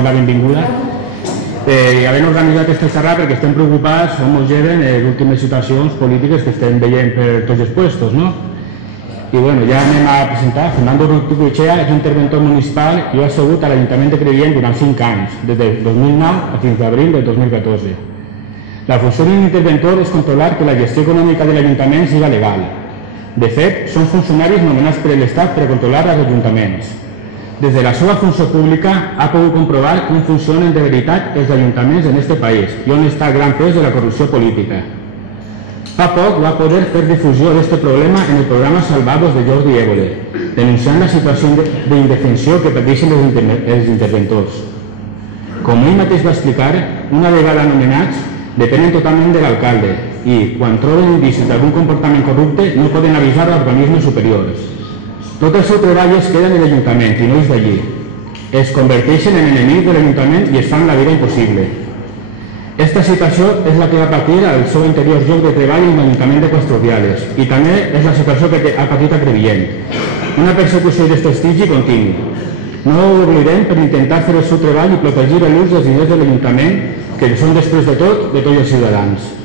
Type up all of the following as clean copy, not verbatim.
dono la benvinguda. I havent organitzat aquesta xerrada perquè estem preocupats, com ens lleven les últimes situacions polítiques que estem veient per tots els puestos, no? I bueno, ja anem a presentar. Fernando Urrutia és interventor municipal i ha sigut a l'Ajuntament de Crevillent durant 5 anys, des del 2009 fins a abril del 2014. La funció d'un interventor és controlar que la gestió econòmica de l'Ajuntament siga legal. De fet, són funcionaris nomenats per l'Estat per controlar els ajuntaments. Des de la seva funció pública ha pogut comprovar com funcionen de veritat els ajuntaments en aquest país i on està el gran pes de la corrupció política. Fa poc va poder fer difusió d'aquest problema en el programa Salvados de Jordi Évole, denunciant la situació d'indefensió que pateixen els interventors. Com ell mateix va explicar, una vegada nomenats, depenen totalment de l'alcalde i, quan troben indicis d'algun comportament corrupte, no poden avisar als organismes superiors. Tot el seu treball es queda en l'Ajuntament i no és d'allí. Es converteixen en enemics de l'Ajuntament i es fan la vida impossible. Aquesta situació és la que va patir al seu anterior lloc de treball en l'Ajuntament de Cuestroviales i també és la situació que ha patit a Crevillent. Una persecució i desprestigi continu. No ho oblidem per intentar fer el seu treball i protegir l'ús dels diners de l'Ajuntament, que són després de tot els ciutadans.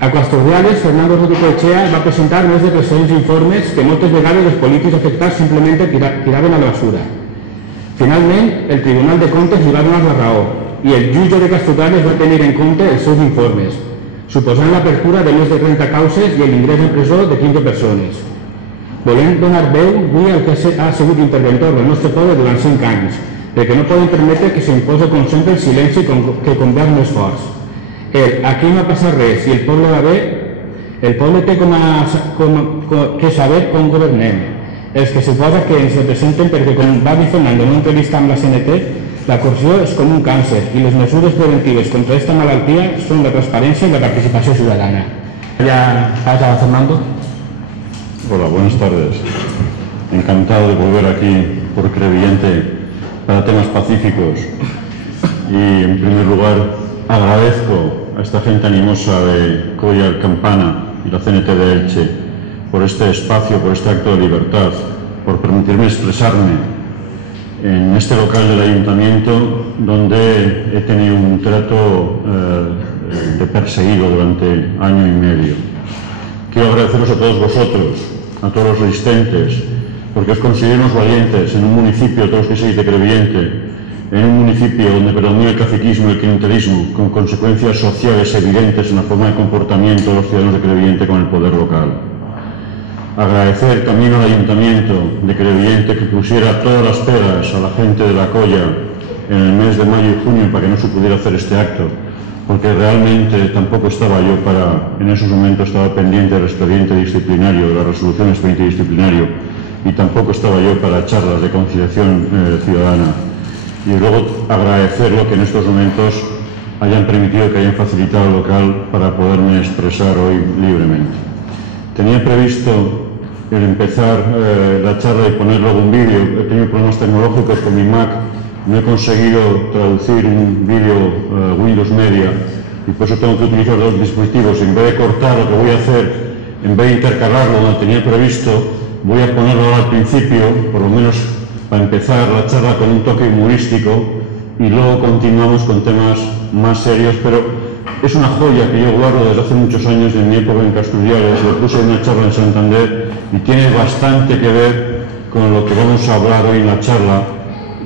A Cuestroviales, Fernando Urrutia va presentar més de 300 informes que moltes vegades els polítics afectats simplement tiraven a la basura. Finalment, el Tribunal de Comptes li va donar la raó i el jutge de Cuestroviales va tenir en compte els seus informes, suposant l'apertura de més de 30 causes i l'ingrés en presó de 15 persones. Volem donar veu avui al que ha sigut interventor del nostre poble durant 5 anys, perquè no podem permetre que s'imposa com sempre el silenci que convé els més forts. Aquí no ha passat res i el poble va bé, el poble té que saber com governem. Els que suposa que ens representen perquè, com va dir Fernando en una entrevista amb la CNT, la corrupció és com un càncer i les mesures preventives contra esta malaltia són la transparència y la participación ciudadana. Ya pasa Fernando. Hola, buenas tardes. Encantado de volver aquí por Crevillente para temas pacíficos y, en primer lugar, agradezco a esta gente animosa de Colla Campana y la CNT de Elche por este espacio, por este acto de libertad, por permitirme expresarme en este local del Ayuntamiento donde he tenido un trato de perseguido durante año y medio. Quiero agradeceros a todos vosotros, a todos los asistentes, porque os consideramos valientes en un municipio, todos los que sois de Crevillente, en un municipio donde predomina el caciquismo y el clientelismo, con consecuencias sociales evidentes en la forma de comportamiento de los ciudadanos de Crevillente con el poder local. Agradecer también al Ayuntamiento de Crevillente que pusiera todas las pegas a la gente de la Colla en el mes de mayo y junio para que no se pudiera hacer este acto, porque realmente tampoco estaba yo en esos momentos estaba pendiente del expediente disciplinario, de la resolución del expediente disciplinario, y tampoco estaba yo para charlas de conciliación ciudadana. Y luego agradecerlo que en estos momentos hayan permitido que hayan facilitado el local para poderme expresar hoy libremente. Tenía previsto el empezar la charla y poner luego un vídeo. He tenido problemas tecnológicos con mi Mac, no he conseguido traducir un vídeo Windows Media y por eso tengo que utilizar dos dispositivos. En vez de cortar, lo que voy a hacer, en vez de intercalarlo donde tenía previsto, voy a ponerlo al principio, por lo menos para empezar la charla con un toque humorístico y luego continuamos con temas más serios, pero es una joya que yo guardo desde hace muchos años en mi época en Castrullales. Lo puse en una charla en Santander y tiene bastante que ver con lo que vamos a hablar hoy en la charla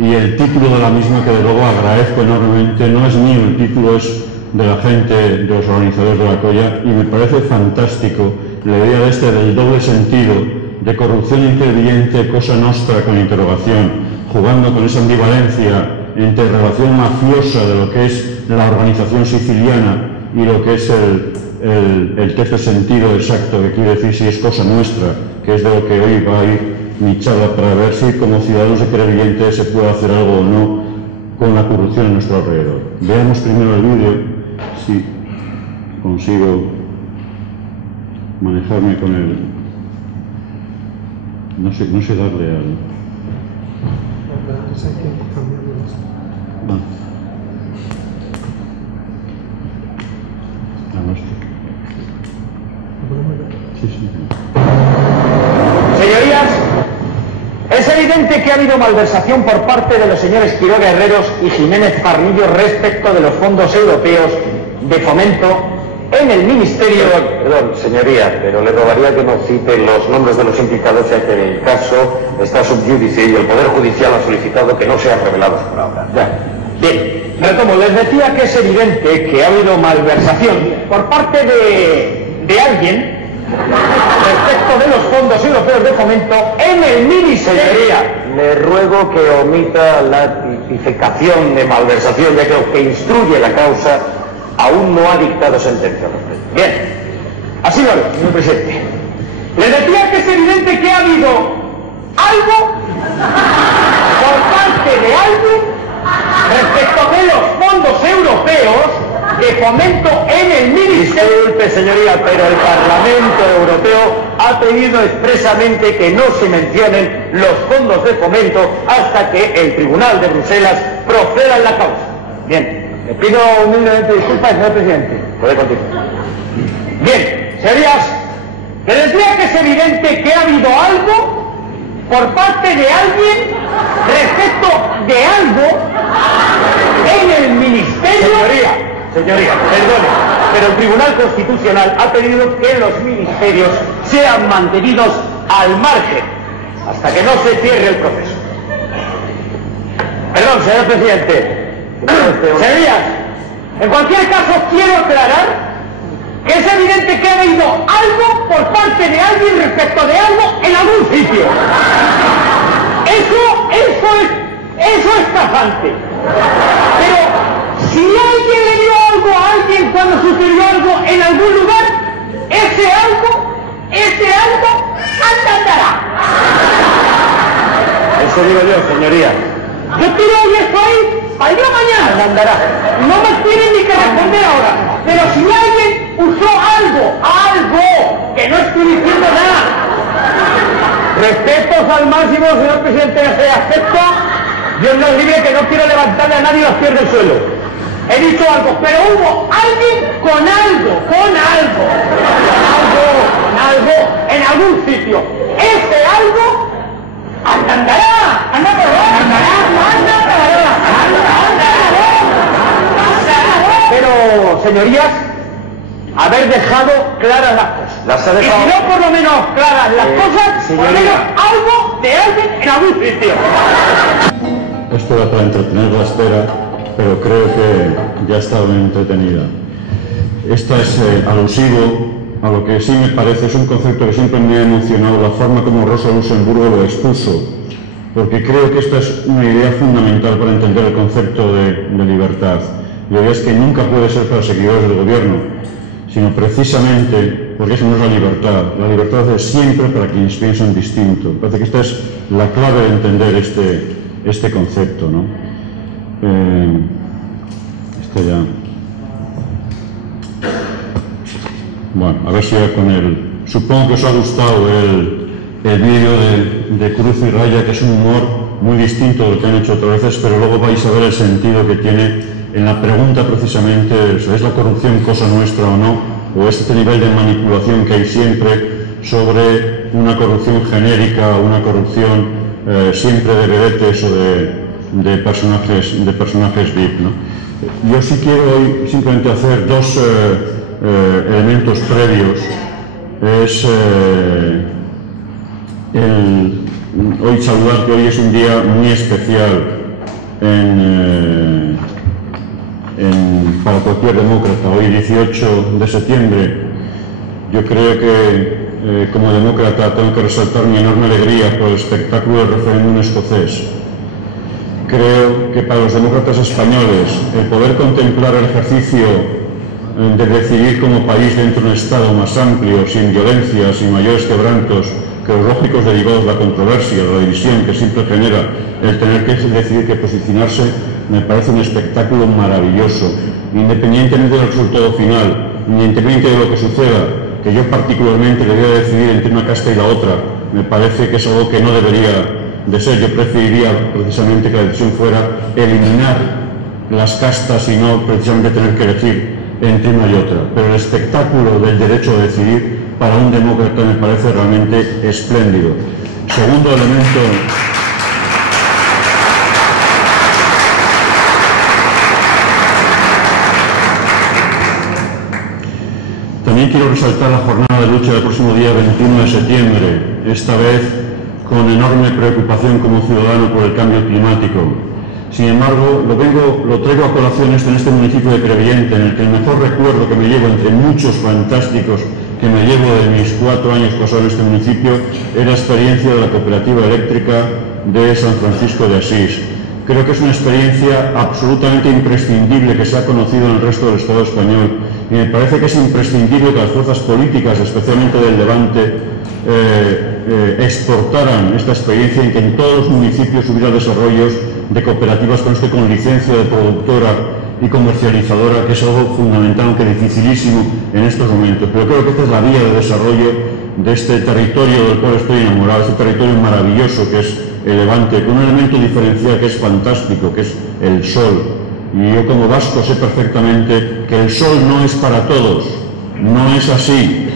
y el título de la misma, que de luego agradezco enormemente, no es mío, el título es de la gente, de los organizadores de la Colla, y me parece fantástico la idea del doble sentido de corrupción inteligente, cosa nostra con interrogación, jugando con esa ambivalencia entre relación mafiosa de lo que es la organización siciliana y lo que es el tercer sentido exacto, que quiere decir si es cosa nuestra, que es de lo que hoy va a ir mi charla, para ver si como ciudadanos de Crevillente se puede hacer algo o no con la corrupción a nuestro alrededor. Veamos primero el vídeo, si consigo manejarme con el... No sé darle al... Señorías, Es evidente que ha habido malversación por parte de los señores Quiroga Herreros y Jiménez Parnillo respecto de los fondos europeos de fomento en el Ministerio... Perdón, señoría, pero le rogaría que no cite los nombres de los implicados, ya que el caso está sub judice y el Poder Judicial ha solicitado que no sean revelados por ahora. Ya. Bien, retomo, les decía que es evidente que ha habido malversación por parte de alguien respecto de los fondos europeos de fomento en el Ministerio. Señoría, le ruego que omita la tipificación de malversación, ya que el que instruye la causa aún no ha dictado sentencia. Bien, así lo haré, señor presidente. Les decía que es evidente que ha habido algo por parte de alguien respecto de los fondos europeos de fomento en el Ministerio. Disculpe, señoría, pero el Parlamento Europeo ha pedido expresamente que no se mencionen los fondos de fomento hasta que el Tribunal de Bruselas proceda en la causa. Bien, le pido humildemente disculpas, señor presidente. Puede continuar. Bien, señorías, les decía que es evidente que ha habido algo por parte de alguien respecto de algo en el Ministerio. Señoría, perdone, pero el Tribunal Constitucional ha pedido que los ministerios sean mantenidos al margen hasta que no se cierre el proceso. Perdón, señor presidente. Señorías, en cualquier caso quiero aclarar que es evidente que ha habido algo por parte de alguien respecto de algo en algún sitio. Eso es tajante. Pero si alguien le dio algo a alguien cuando sucedió algo en algún lugar, ese algo andará. Eso digo yo, señoría. Yo tiro hoy esto ahí, para ir mañana andará. No me tienen ni que responder ahora. Pero si alguien usó algo, que no estoy diciendo nada. Respetos al máximo, señor presidente, de ese aspecto. Dios nos libre, que no quiero levantarle a nadie los pies del suelo. He dicho algo, pero hubo alguien con algo, en algún sitio. Ese algo andará. Pero, señorías, haber dejado claras las cosas. Las ha dejado. Y si no por lo menos claras las cosas, por lo menos algo de alguien en algún sitio. Esto era para entretener la espera, pero creo que ya ha estado bien entretenida. Esta es alusivo a lo que sí me parece es un concepto que siempre me ha emocionado, la forma como Rosa Luxemburgo lo expuso, porque creo que esta es una idea fundamental para entender el concepto de libertad. La idea es que nunca puede ser para seguidores del gobierno, sino precisamente porque eso no es la libertad. La libertad es siempre para quienes piensan distinto. Parece que esta es la clave de entender este concepto, ¿no? Esto ya... Bueno, a ver si ya con el... Supongo que os ha gustado el vídeo de Cruz y Raya, que es un humor muy distinto del que han hecho otras veces, pero luego vais a ver el sentido que tiene en la pregunta precisamente, ¿es la corrupción cosa nuestra o no? O este nivel de manipulación que hay siempre sobre una corrupción genérica o una corrupción siempre de vedetes o de personajes VIP, ¿no? Yo sí quiero hoy simplemente hacer dos elementos previos. Es hoy saludar que hoy es un día muy especial para cualquier demócrata. Hoy 18 de septiembre yo creo que como demócrata tengo que resaltar mi enorme alegría por el espectáculo del referéndum escocés. Creo que para los demócratas españoles el poder contemplar el ejercicio de decidir como país dentro de un Estado más amplio, sin violencia, sin mayores quebrantos que los lógicos derivados de la controversia, de la división que siempre genera el tener que decidir que posicionarse, me parece un espectáculo maravilloso, independientemente del resultado final, independientemente de lo que suceda, que yo particularmente debería decidir entre una casta y la otra, me parece que es algo que no debería de ser. Yo preferiría precisamente que la decisión fuera eliminar las castas y no precisamente tener que elegir entre una y otra. Pero el espectáculo del derecho a decidir para un demócrata me parece realmente espléndido. Segundo elemento También quiero resaltar la jornada de lucha del próximo día 21 de septiembre, esta vez con enorme preocupación como ciudadano por el cambio climático. Sin embargo, lo traigo a colación en este municipio de Crevillente, en el que el mejor recuerdo que me llevo entre muchos fantásticos que me llevo de mis 4 años pasados en este municipio es la experiencia de la cooperativa eléctrica de San Francisco de Asís. Creo que es una experiencia absolutamente imprescindible que se ha conocido en el resto del Estado español y me parece que es imprescindible que las fuerzas políticas, especialmente del Levante, exportaran esta experiencia y que en todos los municipios hubiera desarrollos de cooperativas con licencia de productora y comercializadora, que es algo fundamental, aunque dificilísimo en estos momentos. Pero creo que esta es la vía de desarrollo de este territorio del cual estoy enamorado, este territorio maravilloso que es el Levante, con un elemento diferencial que es fantástico, que es el sol. Y yo como vasco sé perfectamente que el sol no es para todos, no es así.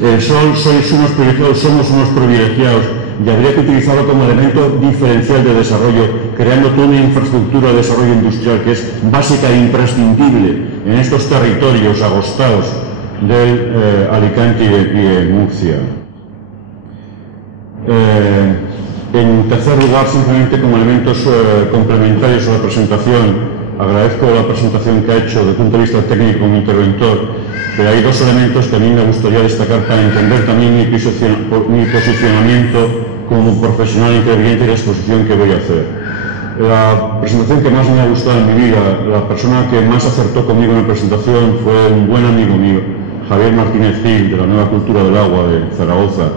El sol sois unos privilegiados, somos unos privilegiados, y habría que utilizarlo como elemento diferencial de desarrollo, creando toda una infraestructura de desarrollo industrial que es básica e imprescindible en estos territorios agostados del Alicante y de Murcia. En tercer lugar, simplemente como elementos complementarios a la presentación, agradezco la presentación que ha hecho desde el punto de vista técnico como interventor, pero hay 2 elementos que a mí me gustaría destacar para entender también mi posicionamiento como profesional interviniente y la exposición que voy a hacer. La presentación que más me ha gustado en mi vida, la persona que más acertó conmigo en la presentación fue un buen amigo mío, Javier Martínez Gil, de la Nueva Cultura del Agua de Zaragoza,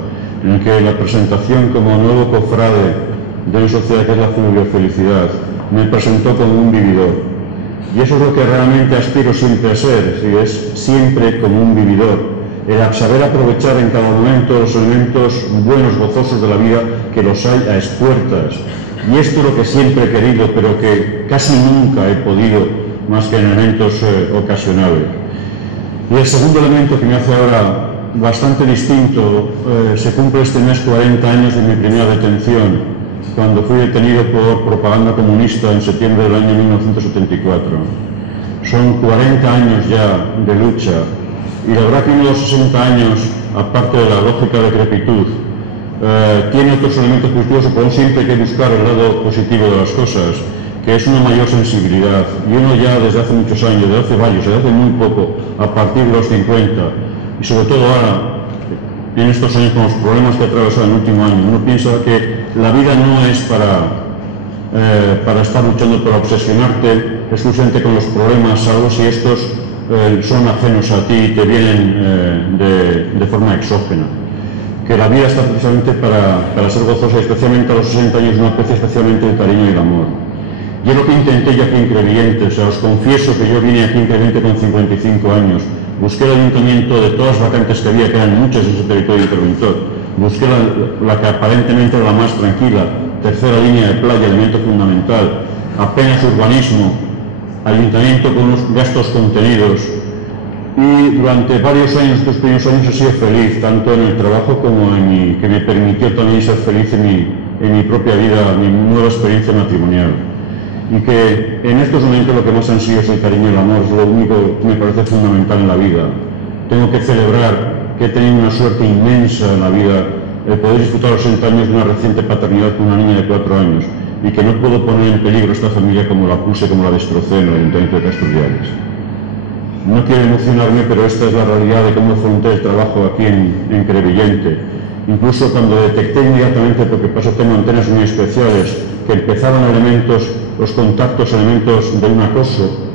en el que la presentación como nuevo cofrade de una sociedad que es la Felicidad me presentó como un vividor. Y eso es lo que realmente aspiro siempre a ser, ¿sí? Es siempre como un vividor, el saber aprovechar en cada momento los elementos buenos, gozosos de la vida, que los hay a expuertas. Y esto es lo que siempre he querido, pero que casi nunca he podido, más que en elementos ocasionales. Y el segundo elemento que me hace ahora bastante distinto, se cumple este mes 40 años de mi primera detención, cuando fui detenido por propaganda comunista en septiembre del año 1974. Son 40 años ya de lucha, y la verdad que uno de los 60 años, aparte de la lógica de decrepitud, tiene otros elementos positivos, pero siempre hay que buscar el lado positivo de las cosas, que es una mayor sensibilidad. Y uno ya desde hace muchos años, desde hace varios, desde hace muy poco, a partir de los 50, y sobre todo ahora, en estos años con los problemas que ha atravesado en el último año, uno piensa que la vida no es para estar luchando, para obsesionarte exclusivamente con los problemas, salvo si estos son ajenos a ti y te vienen de forma exógena. Que la vida está precisamente para ser gozosa, especialmente a los 60 años uno aprecia especialmente el cariño y el amor. Y es lo que intenté yo aquí en Crevillente. O sea, os confieso que yo vine aquí en Crevillente con 55 años. Busqué el ayuntamiento de todas las vacantes que había, que eran muchas en ese territorio interventor. Busqué la que aparentemente era la más tranquila, tercera línea de playa, elemento fundamental, apenas urbanismo, ayuntamiento con unos gastos contenidos. Y durante varios años, estos primeros años, he sido feliz, tanto en el trabajo como que me permitió también ser feliz en mi propia vida, mi nueva experiencia matrimonial. Y que en estos momentos lo que más ansío es el cariño y el amor, es lo único que me parece fundamental en la vida. Tengo que celebrar que he tenido una suerte inmensa en la vida, el poder disfrutar los 60 años de una reciente paternidad con una niña de 4 años, y que no puedo poner en peligro esta familia como la puse, como la destrocé en el Ayuntamiento de Castelldefels. No quiero emocionarme, pero esta es la realidad de cómo afronté el trabajo aquí en Crevillente. Incluso cuando detecté inmediatamente, porque paso tengo antenas muy especiales, que empezaban los contactos, elementos de un acoso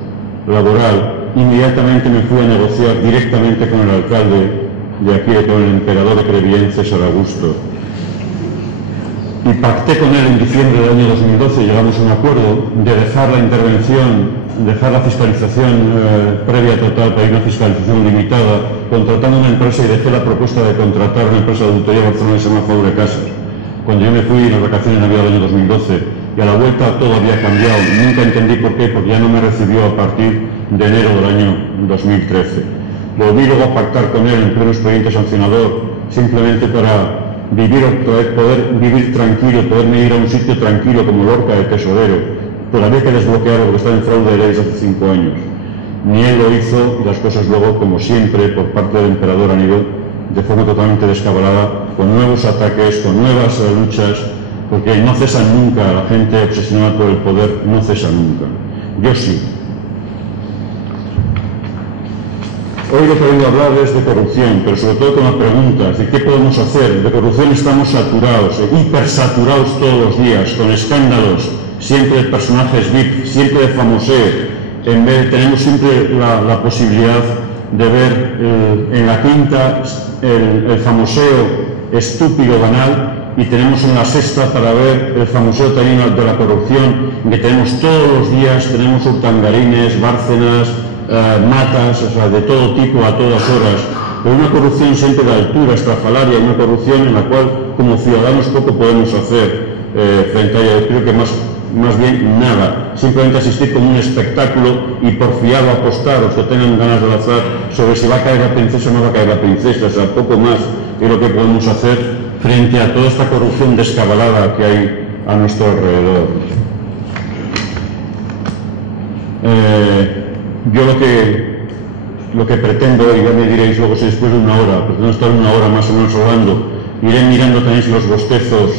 laboral, inmediatamente me fui a negociar directamente con el alcalde de aquí, con el emperador de Crevillente, César Augusto. Y pacté con él en diciembre del año 2012, llegamos a un acuerdo de dejar la intervención, dejar la fiscalización previa total para ir a una fiscalización limitada, contratando una empresa, y dejé la propuesta de contratar una empresa de auditoría Barcelona que se llama Faure Casas. Cuando yo me fui en las vacaciones de Navidad del año 2012, y a la vuelta todo había cambiado, nunca entendí por qué, porque ya no me recibió a partir de enero del año 2013. Volví luego a pactar con él en pleno expediente sancionador, simplemente para vivir otra vez, poder vivir tranquilo, poderme ir a un sitio tranquilo como Lorca, el tesorero, pero había que desbloquearlo porque estaba en fraude de ley desde hace 5 años. ni él lo hizo, y las cosas luego, como siempre, por parte del emperador, han ido de forma totalmente descabalada, con nuevos ataques, con nuevas luchas, porque no cesan nunca, la gente obsesionada por el poder no cesa nunca. Yo sí. Hoy lo que vengo a hablar es de corrupción, pero sobre todo con la pregunta de qué podemos hacer. De corrupción estamos saturados, hipersaturados todos los días, con escándalos, siempre de personajes VIP, siempre de famoseo. Tenemos siempre la posibilidad de ver en la quinta el famoseo estúpido, banal, y tenemos en la sexta para ver el famoseo también de la corrupción, que tenemos todos los días, tenemos urtangarines, bárcenas, matas, o sea, de todo tipo, a todas horas, pero una corrupción siempre de altura, estrafalaria, una corrupción en la cual como ciudadanos poco podemos hacer frente a ella. Yo creo que más bien nada, simplemente asistir como un espectáculo y porfiar o apostar, los que tengan ganas de azar, sobre si va a caer la princesa o no va a caer la princesa, o sea, poco más es lo que podemos hacer frente a toda esta corrupción descabalada que hay a nuestro alrededor. Yo lo que pretendo, y ya me diréis luego si después de una hora, pretendo estar una hora más o menos hablando, iré mirando también si los bostezos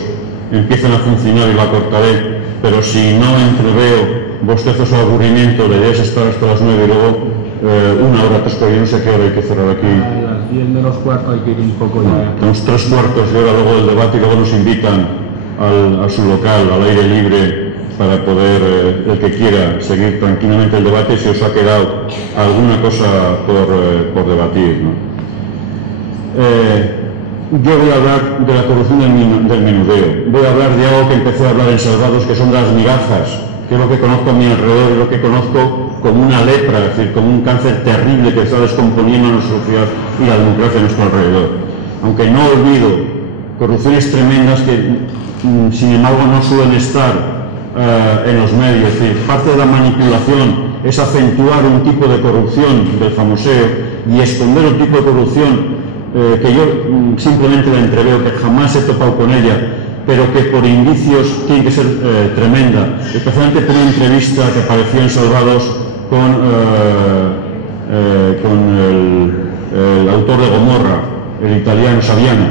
empiezan a funcionar y la cortaré, pero si no entreveo bostezos o aburrimiento, la idea es estar hasta las 9 y luego una hora, yo no sé qué hora hay que cerrar aquí. A las 10 menos cuarto hay que ir un poco ya. Tenemos 3/4 de hora luego del debate y luego nos invitan a su local, al aire libre, para poder, el que quiera, seguir tranquilamente el debate si os ha quedado alguna cosa por debatir, ¿no? Yo voy a hablar de la corrupción del menudeo. Voy a hablar de algo que empecé a hablar en Salvados, que son de las migajas, que es lo que conozco a mi alrededor, es lo que conozco como una lepra, es decir, como un cáncer terrible que está descomponiendo a nuestra sociedad y la democracia a nuestro alrededor. Aunque no olvido corrupciones tremendas que, sin embargo, no suelen estar en los medios. Es decir, parte de la manipulación es acentuar un tipo de corrupción del famoseo y esconder un tipo de corrupción que yo simplemente la entreveo, que jamás he topado con ella, pero que por indicios tiene que ser tremenda, especialmente por una entrevista que apareció en Salvados con el autor de Gomorra, el italiano Saviano,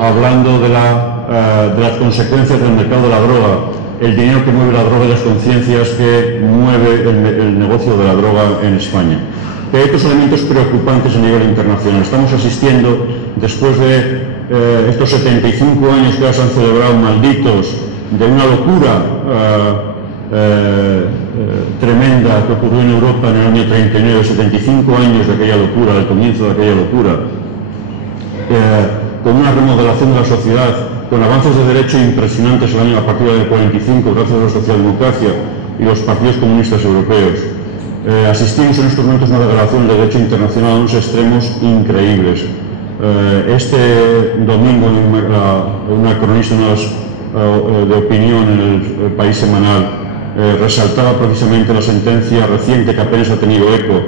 hablando de las consecuencias del mercado de la droga, el dinero que mueve la droga y las conciencias que mueve el negocio de la droga en España. Pero hay otros elementos preocupantes a nivel internacional. Estamos asistiendo, después de estos 75 años que ya se han celebrado malditos, de una locura tremenda que ocurrió en Europa en el año 39, 75 años de aquella locura, del comienzo de aquella locura, con una remodelación de la sociedad, con avances de derecho impresionantes a partir del 45, gracias a la socialdemocracia y los partidos comunistas europeos. Asistimos en estos momentos a una degradación del derecho internacional a unos extremos increíbles. Este domingo, una cronista de opinión en el País Semanal resaltaba precisamente la sentencia reciente que apenas ha tenido eco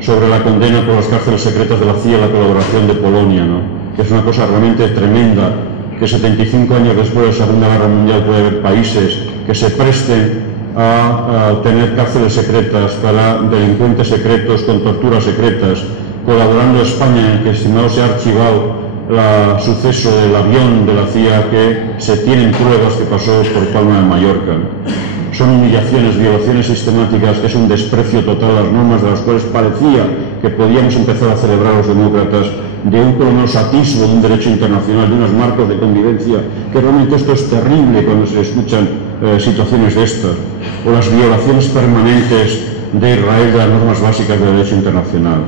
sobre la condena por las cárceles secretas de la CIA a la colaboración de Polonia, ¿no? Que es una cosa realmente tremenda, que 75 años después de la Segunda Guerra Mundial puede haber países que se presten a tener cárceles secretas para delincuentes secretos con torturas secretas, colaborando a España en que, estimado, se ha archivado el suceso del avión de la CIA que se tienen pruebas que pasó por Palma de Mallorca. Son humillaciones, violaciones sistemáticas, que es un desprecio total a las normas de las cuales parecía que podíamos empezar a celebrar los demócratas, de un por lo menos atisbo de un derecho internacional, de unos marcos de convivencia, que realmente esto es terrible cuando se escuchan situaciones de estas, o las violaciones permanentes de Israel de las normas básicas del derecho internacional.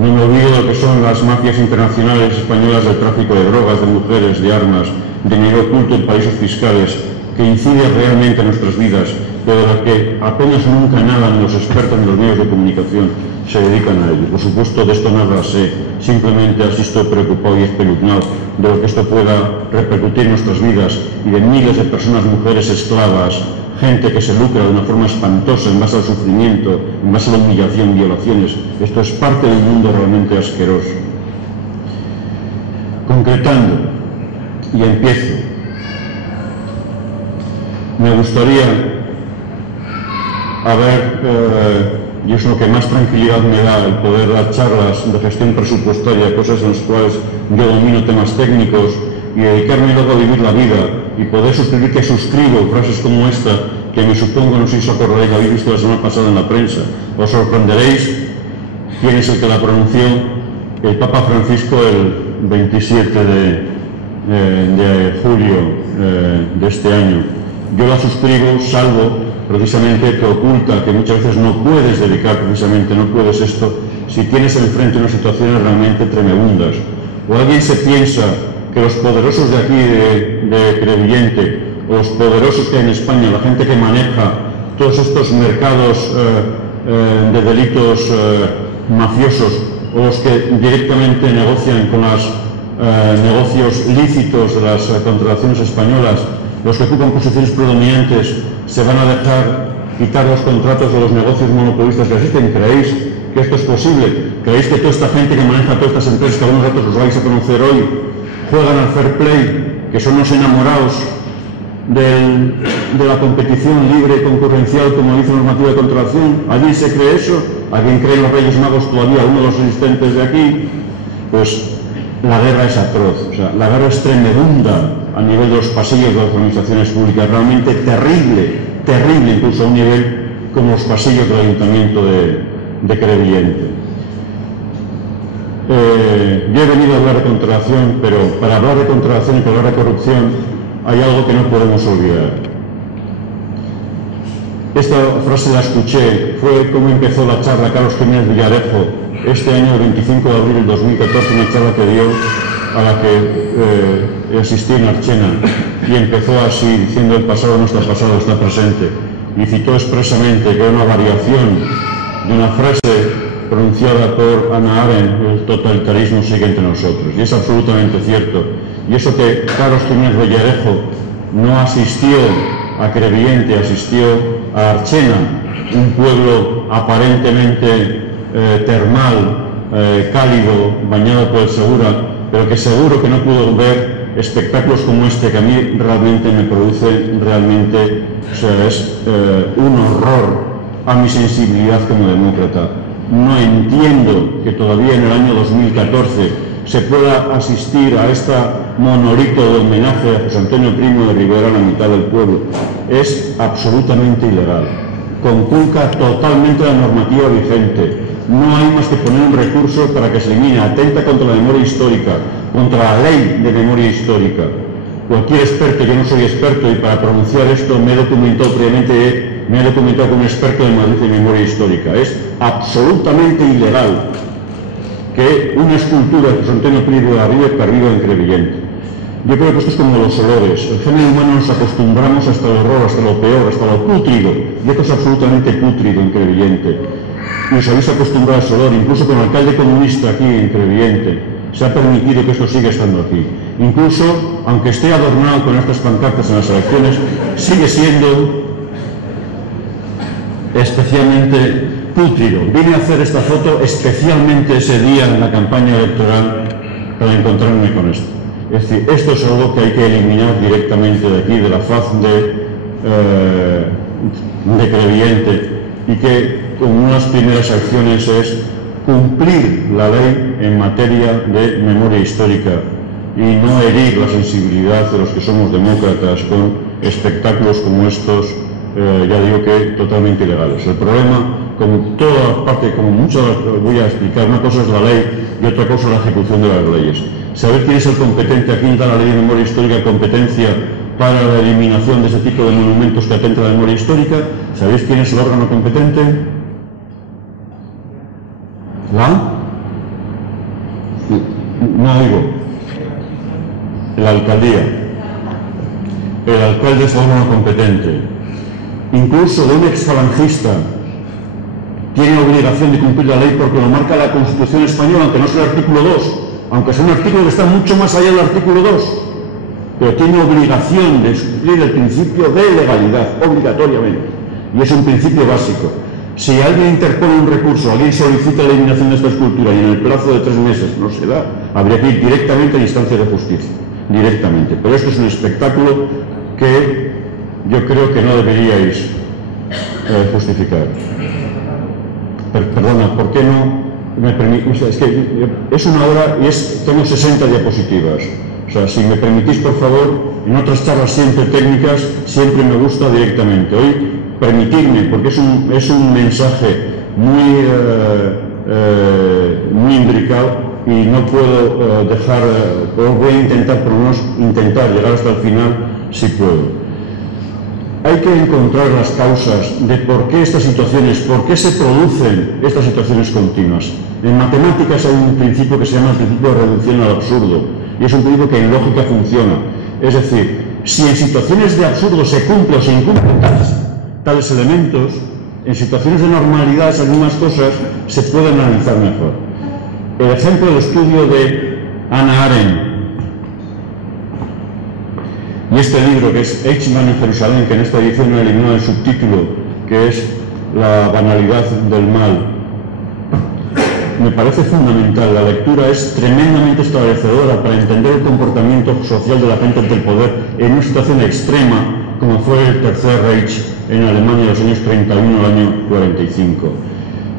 No me olvido de lo que son las mafias internacionales españolas del tráfico de drogas, de mujeres, de armas, de dinero oculto en paraísos fiscales, que incide realmente en nuestras vidas, pero de la que apenas nunca nada ni los expertos ni los medios de comunicación se dedican a ello. Por supuesto, de esto nada sé, simplemente asisto preocupado y espeluznado de lo que esto pueda repercutir en nuestras vidas y de miles de personas, mujeres esclavas, gente que se lucra de una forma espantosa en base al sufrimiento, en base a la humillación, violaciones. Esto es parte de un mundo realmente asqueroso. Concretando, y empiezo, me gustaría haber y es lo que más tranquilidad me da, el poder dar charlas de gestión presupuestaria, cosas en las cuales yo domino temas técnicos, y dedicarme luego a vivir la vida y poder suscribir, que suscribo frases como esta, que me supongo, no sé si os acordaréis, habéis visto la semana pasada en la prensa. Os sorprenderéis quién es el que la pronunció, el Papa Francisco, el 27 de julio de este año. Yo la suscribo, salvo precisamente que oculta que muchas veces no puedes dedicar, precisamente no puedes esto, si tienes enfrente unas situaciones realmente tremebundas. O alguien se piensa que los poderosos de aquí, de Crevillente, o los poderosos que hay en España, la gente que maneja todos estos mercados de delitos mafiosos, o los que directamente negocian con los negocios lícitos de las contrataciones españolas, los que ocupan posiciones predominantes, se van a dejar quitar los contratos de los negocios monopolistas que existen. ¿Creéis que esto es posible? ¿Creéis que toda esta gente que maneja todas estas empresas, que algunos datos os vais a conocer hoy, juegan al fair play, que son los enamorados de la competición libre y concurrencial, como dice la normativa de contratación? ¿Alguien se cree eso? ¿Alguien cree en los Reyes Magos todavía, uno de los existentes de aquí? Pues la guerra es atroz, o sea, la guerra es tremenda a nivel de los pasillos de las administraciones públicas, realmente terrible, terrible, incluso a un nivel como los pasillos del Ayuntamiento de Crevillente. Yo he venido a hablar de contratación, pero para hablar de contratación y para hablar de corrupción hay algo que no podemos olvidar. Esta frase la escuché, fue como empezó la charla Carlos Jiménez Villarejo este año, el 25 de abril del 2014, una charla que dio, a la que asistí en Archena, y empezó así, diciendo: el pasado no está pasado, está presente, y citó expresamente que era una variación de una frase pronunciada por Hannah Arendt: el totalitarismo sigue entre nosotros. Y es absolutamente cierto. Y eso que Carlos Jiménez Villarejo no asistió a Crevillente, asistió a Archena, un pueblo aparentemente termal, cálido, bañado por el Segura, pero que seguro que no pudo ver espectáculos como este, que a mí realmente me produce, realmente, o sea, es un horror a mi sensibilidad como demócrata. No entiendo que todavía en el año 2014 se pueda asistir a esta monolito de homenaje a José Antonio Primo de Rivera, la mitad del pueblo. Es absolutamente ilegal. Conculca totalmente la normativa vigente. No hay más que poner un recurso para que se elimine. Atenta contra la memoria histórica, contra la ley de memoria histórica. Cualquier experto, yo no soy experto, y para pronunciar esto me he documentado previamente, me he documentado con un experto de Madrid de memoria histórica. Es absolutamente ilegal que una escultura de José Antonio Primo de Rivera perdido en Crevillente. Yo creo que esto es como los olores. El género humano nos acostumbramos hasta el horror, hasta lo peor, hasta lo pútrido. Y esto es absolutamente pútrido en Crevillente. Y os habéis acostumbrado a ese olor, incluso con el alcalde comunista aquí en Crevillente. Se ha permitido que esto siga estando aquí. Incluso, aunque esté adornado con estas pancartas en las elecciones, sigue siendo especialmente pútrido. Vine a hacer esta foto especialmente ese día en la campaña electoral para encontrarme con esto. Es decir, esto es algo que hay que eliminar directamente de aquí, de la faz de Crevillente, y que con unas primeras acciones es cumplir la ley en materia de memoria histórica y no herir la sensibilidad de los que somos demócratas con espectáculos como estos, ya digo que totalmente ilegales. El problema, como toda parte, como muchas, voy a explicar, una cosa es la ley y otra cosa es la ejecución de las leyes. Saber quién es el competente, a quién da la ley de memoria histórica competencia para la eliminación de ese tipo de monumentos que atenta a la memoria histórica. ¿Sabéis quién es el órgano competente? No oigo. La alcaldía. El alcalde es el órgano competente. Incluso de un exfalangista tiene obligación de cumplir la ley porque lo marca la Constitución española, aunque no sea el artículo 2, aunque sea un artículo que está mucho más allá del artículo 2, pero tiene obligación de cumplir el principio de legalidad, obligatoriamente, y es un principio básico. Si alguien interpone un recurso, alguien solicita la eliminación de esta escultura y en el plazo de 3 meses no se da, habría que ir directamente a instancias de justicia, directamente. Pero esto es un espectáculo que yo creo que no deberíais justificar. Perdona, ¿por qué no me permitís? O sea, es que es una hora y tengo 60 diapositivas. O sea, si me permitís, por favor, en otras charlas siempre técnicas, siempre me gusta directamente. Hoy, permitidme, porque es un mensaje muy imbricado y no puedo dejar, voy a intentar, por lo menos, intentar llegar hasta el final, si puedo. Hay que encontrar las causas de por qué estas situaciones, por qué se producen estas situaciones continuas. En matemáticas hay un principio que se llama el principio de reducción al absurdo, y es un principio que en lógica funciona. Es decir, si en situaciones de absurdo se cumple o se incumplen tales elementos, en situaciones de normalidad esas mismas cosas se pueden analizar mejor. El ejemplo del estudio de Hannah Arendt y este libro que es Eichmann en Jerusalén, que en esta edición ha eliminado el subtítulo, que es La banalidad del mal, me parece fundamental. La lectura es tremendamente esclarecedora para entender el comportamiento social de la gente ante el poder en una situación extrema como fue el Tercer Reich en Alemania en los años 31 al año 45.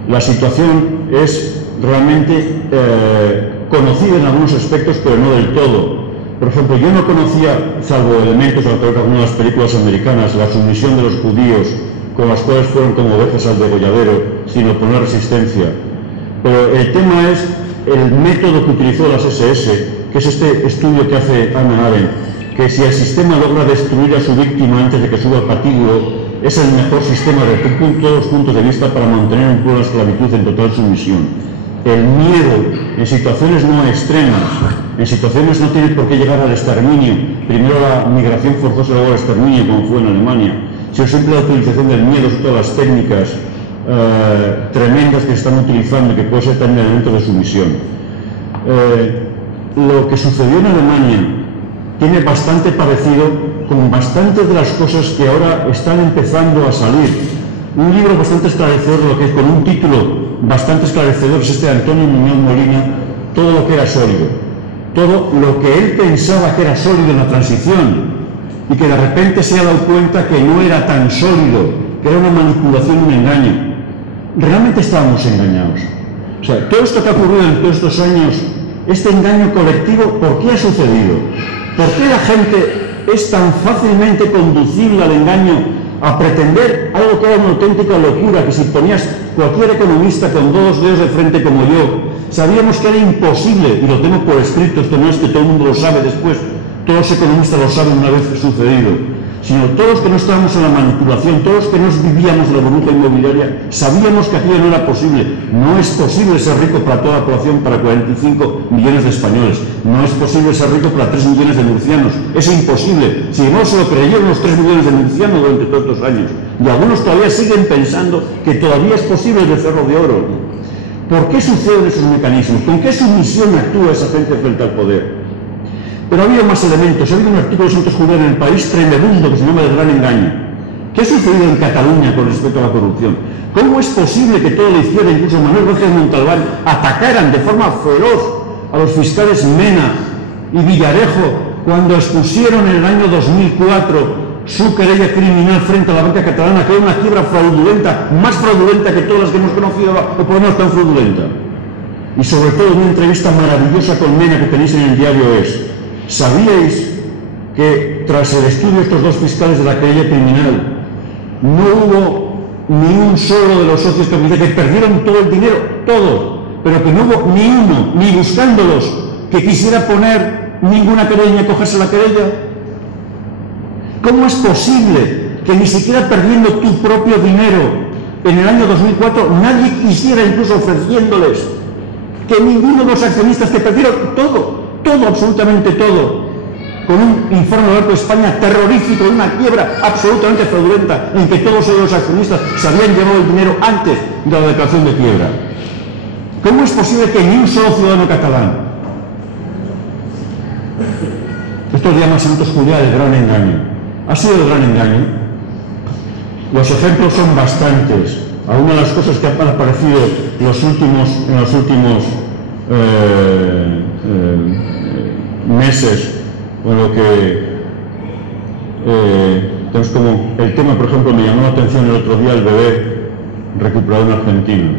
La situación es realmente conocida en algunos aspectos, pero no del todo. Por ejemplo, yo no conocía, salvo elementos a través de algunas de las películas americanas, la sumisión de los judíos, con las cuales fueron como ovejas al degolladero, sin oponer resistencia. Pero el tema es el método que utilizó las SS, que es este estudio que hace Hannah Arendt, que si el sistema logra destruir a su víctima antes de que suba al patíbulo, es el mejor sistema desde todos los puntos de vista para mantener un pueblo en esclavitud en total sumisión. El miedo en situaciones no extremas, en situaciones no tiene por qué llegar al exterminio, primero la migración forzosa y luego al exterminio, como fue en Alemania, sino siempre la utilización del miedo, todas las técnicas tremendas que se están utilizando y que puede ser también elemento de sumisión. Lo que sucedió en Alemania tiene bastante parecido con bastantes de las cosas que ahora están empezando a salir. Un libro bastante esclarecedor, lo que es, con un título bastante esclarecedor, es este de Antonio Muñoz Molina, Todo lo que era sólido. Todo lo que él pensaba que era sólido en la transición y que de repente se ha dado cuenta que no era tan sólido, que era una manipulación, un engaño. Realmente estábamos engañados. O sea, todo esto que ha ocurrido en todos estos años, este engaño colectivo, ¿por qué ha sucedido? ¿Por qué la gente es tan fácilmente conducible al engaño, a pretender algo que era una auténtica locura, que si ponías cualquier economista con dos dedos de frente como yo, sabíamos que era imposible, y lo tengo por escrito, esto no es que todo el mundo lo sabe después, todos los economistas lo saben una vez sucedido, sino todos los que no estábamos en la manipulación, todos los que no vivíamos la burbuja inmobiliaria, sabíamos que aquello no era posible. No es posible ser rico para toda la población, para 45 millones de españoles. No es posible ser rico para 3 millones de murcianos. Es imposible. Si no se lo creyeron los 3 millones de murcianos durante todos estos años. Y algunos todavía siguen pensando que todavía es posible el becerro de oro. ¿Por qué suceden esos mecanismos? ¿Con qué sumisión actúa esa gente frente al poder? Pero ha habido más elementos. Ha habido un artículo de Santos Julián en El País tremebundo que se llama El Gran Engaño. ¿Qué ha sucedido en Cataluña con respecto a la corrupción? ¿Cómo es posible que toda la izquierda, incluso Manuel Vázquez Montalbán, atacaran de forma feroz a los fiscales Mena y Villarejo cuando expusieron en el año 2004 su querella criminal frente a la banca catalana, que era una quiebra fraudulenta, más fraudulenta que todas las que hemos conocido, o por lo menos tan fraudulenta? Y sobre todo una entrevista maravillosa con Mena que tenéis en el diario Es: ¿sabíais que tras el estudio de estos dos fiscales de la querella criminal no hubo ni un solo de los socios que perdieron todo el dinero, todo, pero que no hubo ni uno, ni buscándolos, que quisiera poner ninguna querella ni cogerse la querella? ¿Cómo es posible que ni siquiera perdiendo tu propio dinero en el año 2004 nadie quisiera, incluso ofreciéndoles, que ninguno de los accionistas que perdieron todo, absolutamente todo, con un informe del Banco de España terrorífico, de una quiebra absolutamente fraudulenta, en que todos los accionistas se habían llevado el dinero antes de la declaración de quiebra? ¿Cómo es posible que ni un solo ciudadano catalán? Esto le llama Santos Julián el gran engaño. ¿Ha sido el gran engaño? Los ejemplos son bastantes. Algunas de las cosas que han aparecido en los últimos meses, o lo que tenemos como el tema, por ejemplo, me llamó la atención el otro día el bebé recuperado en Argentina.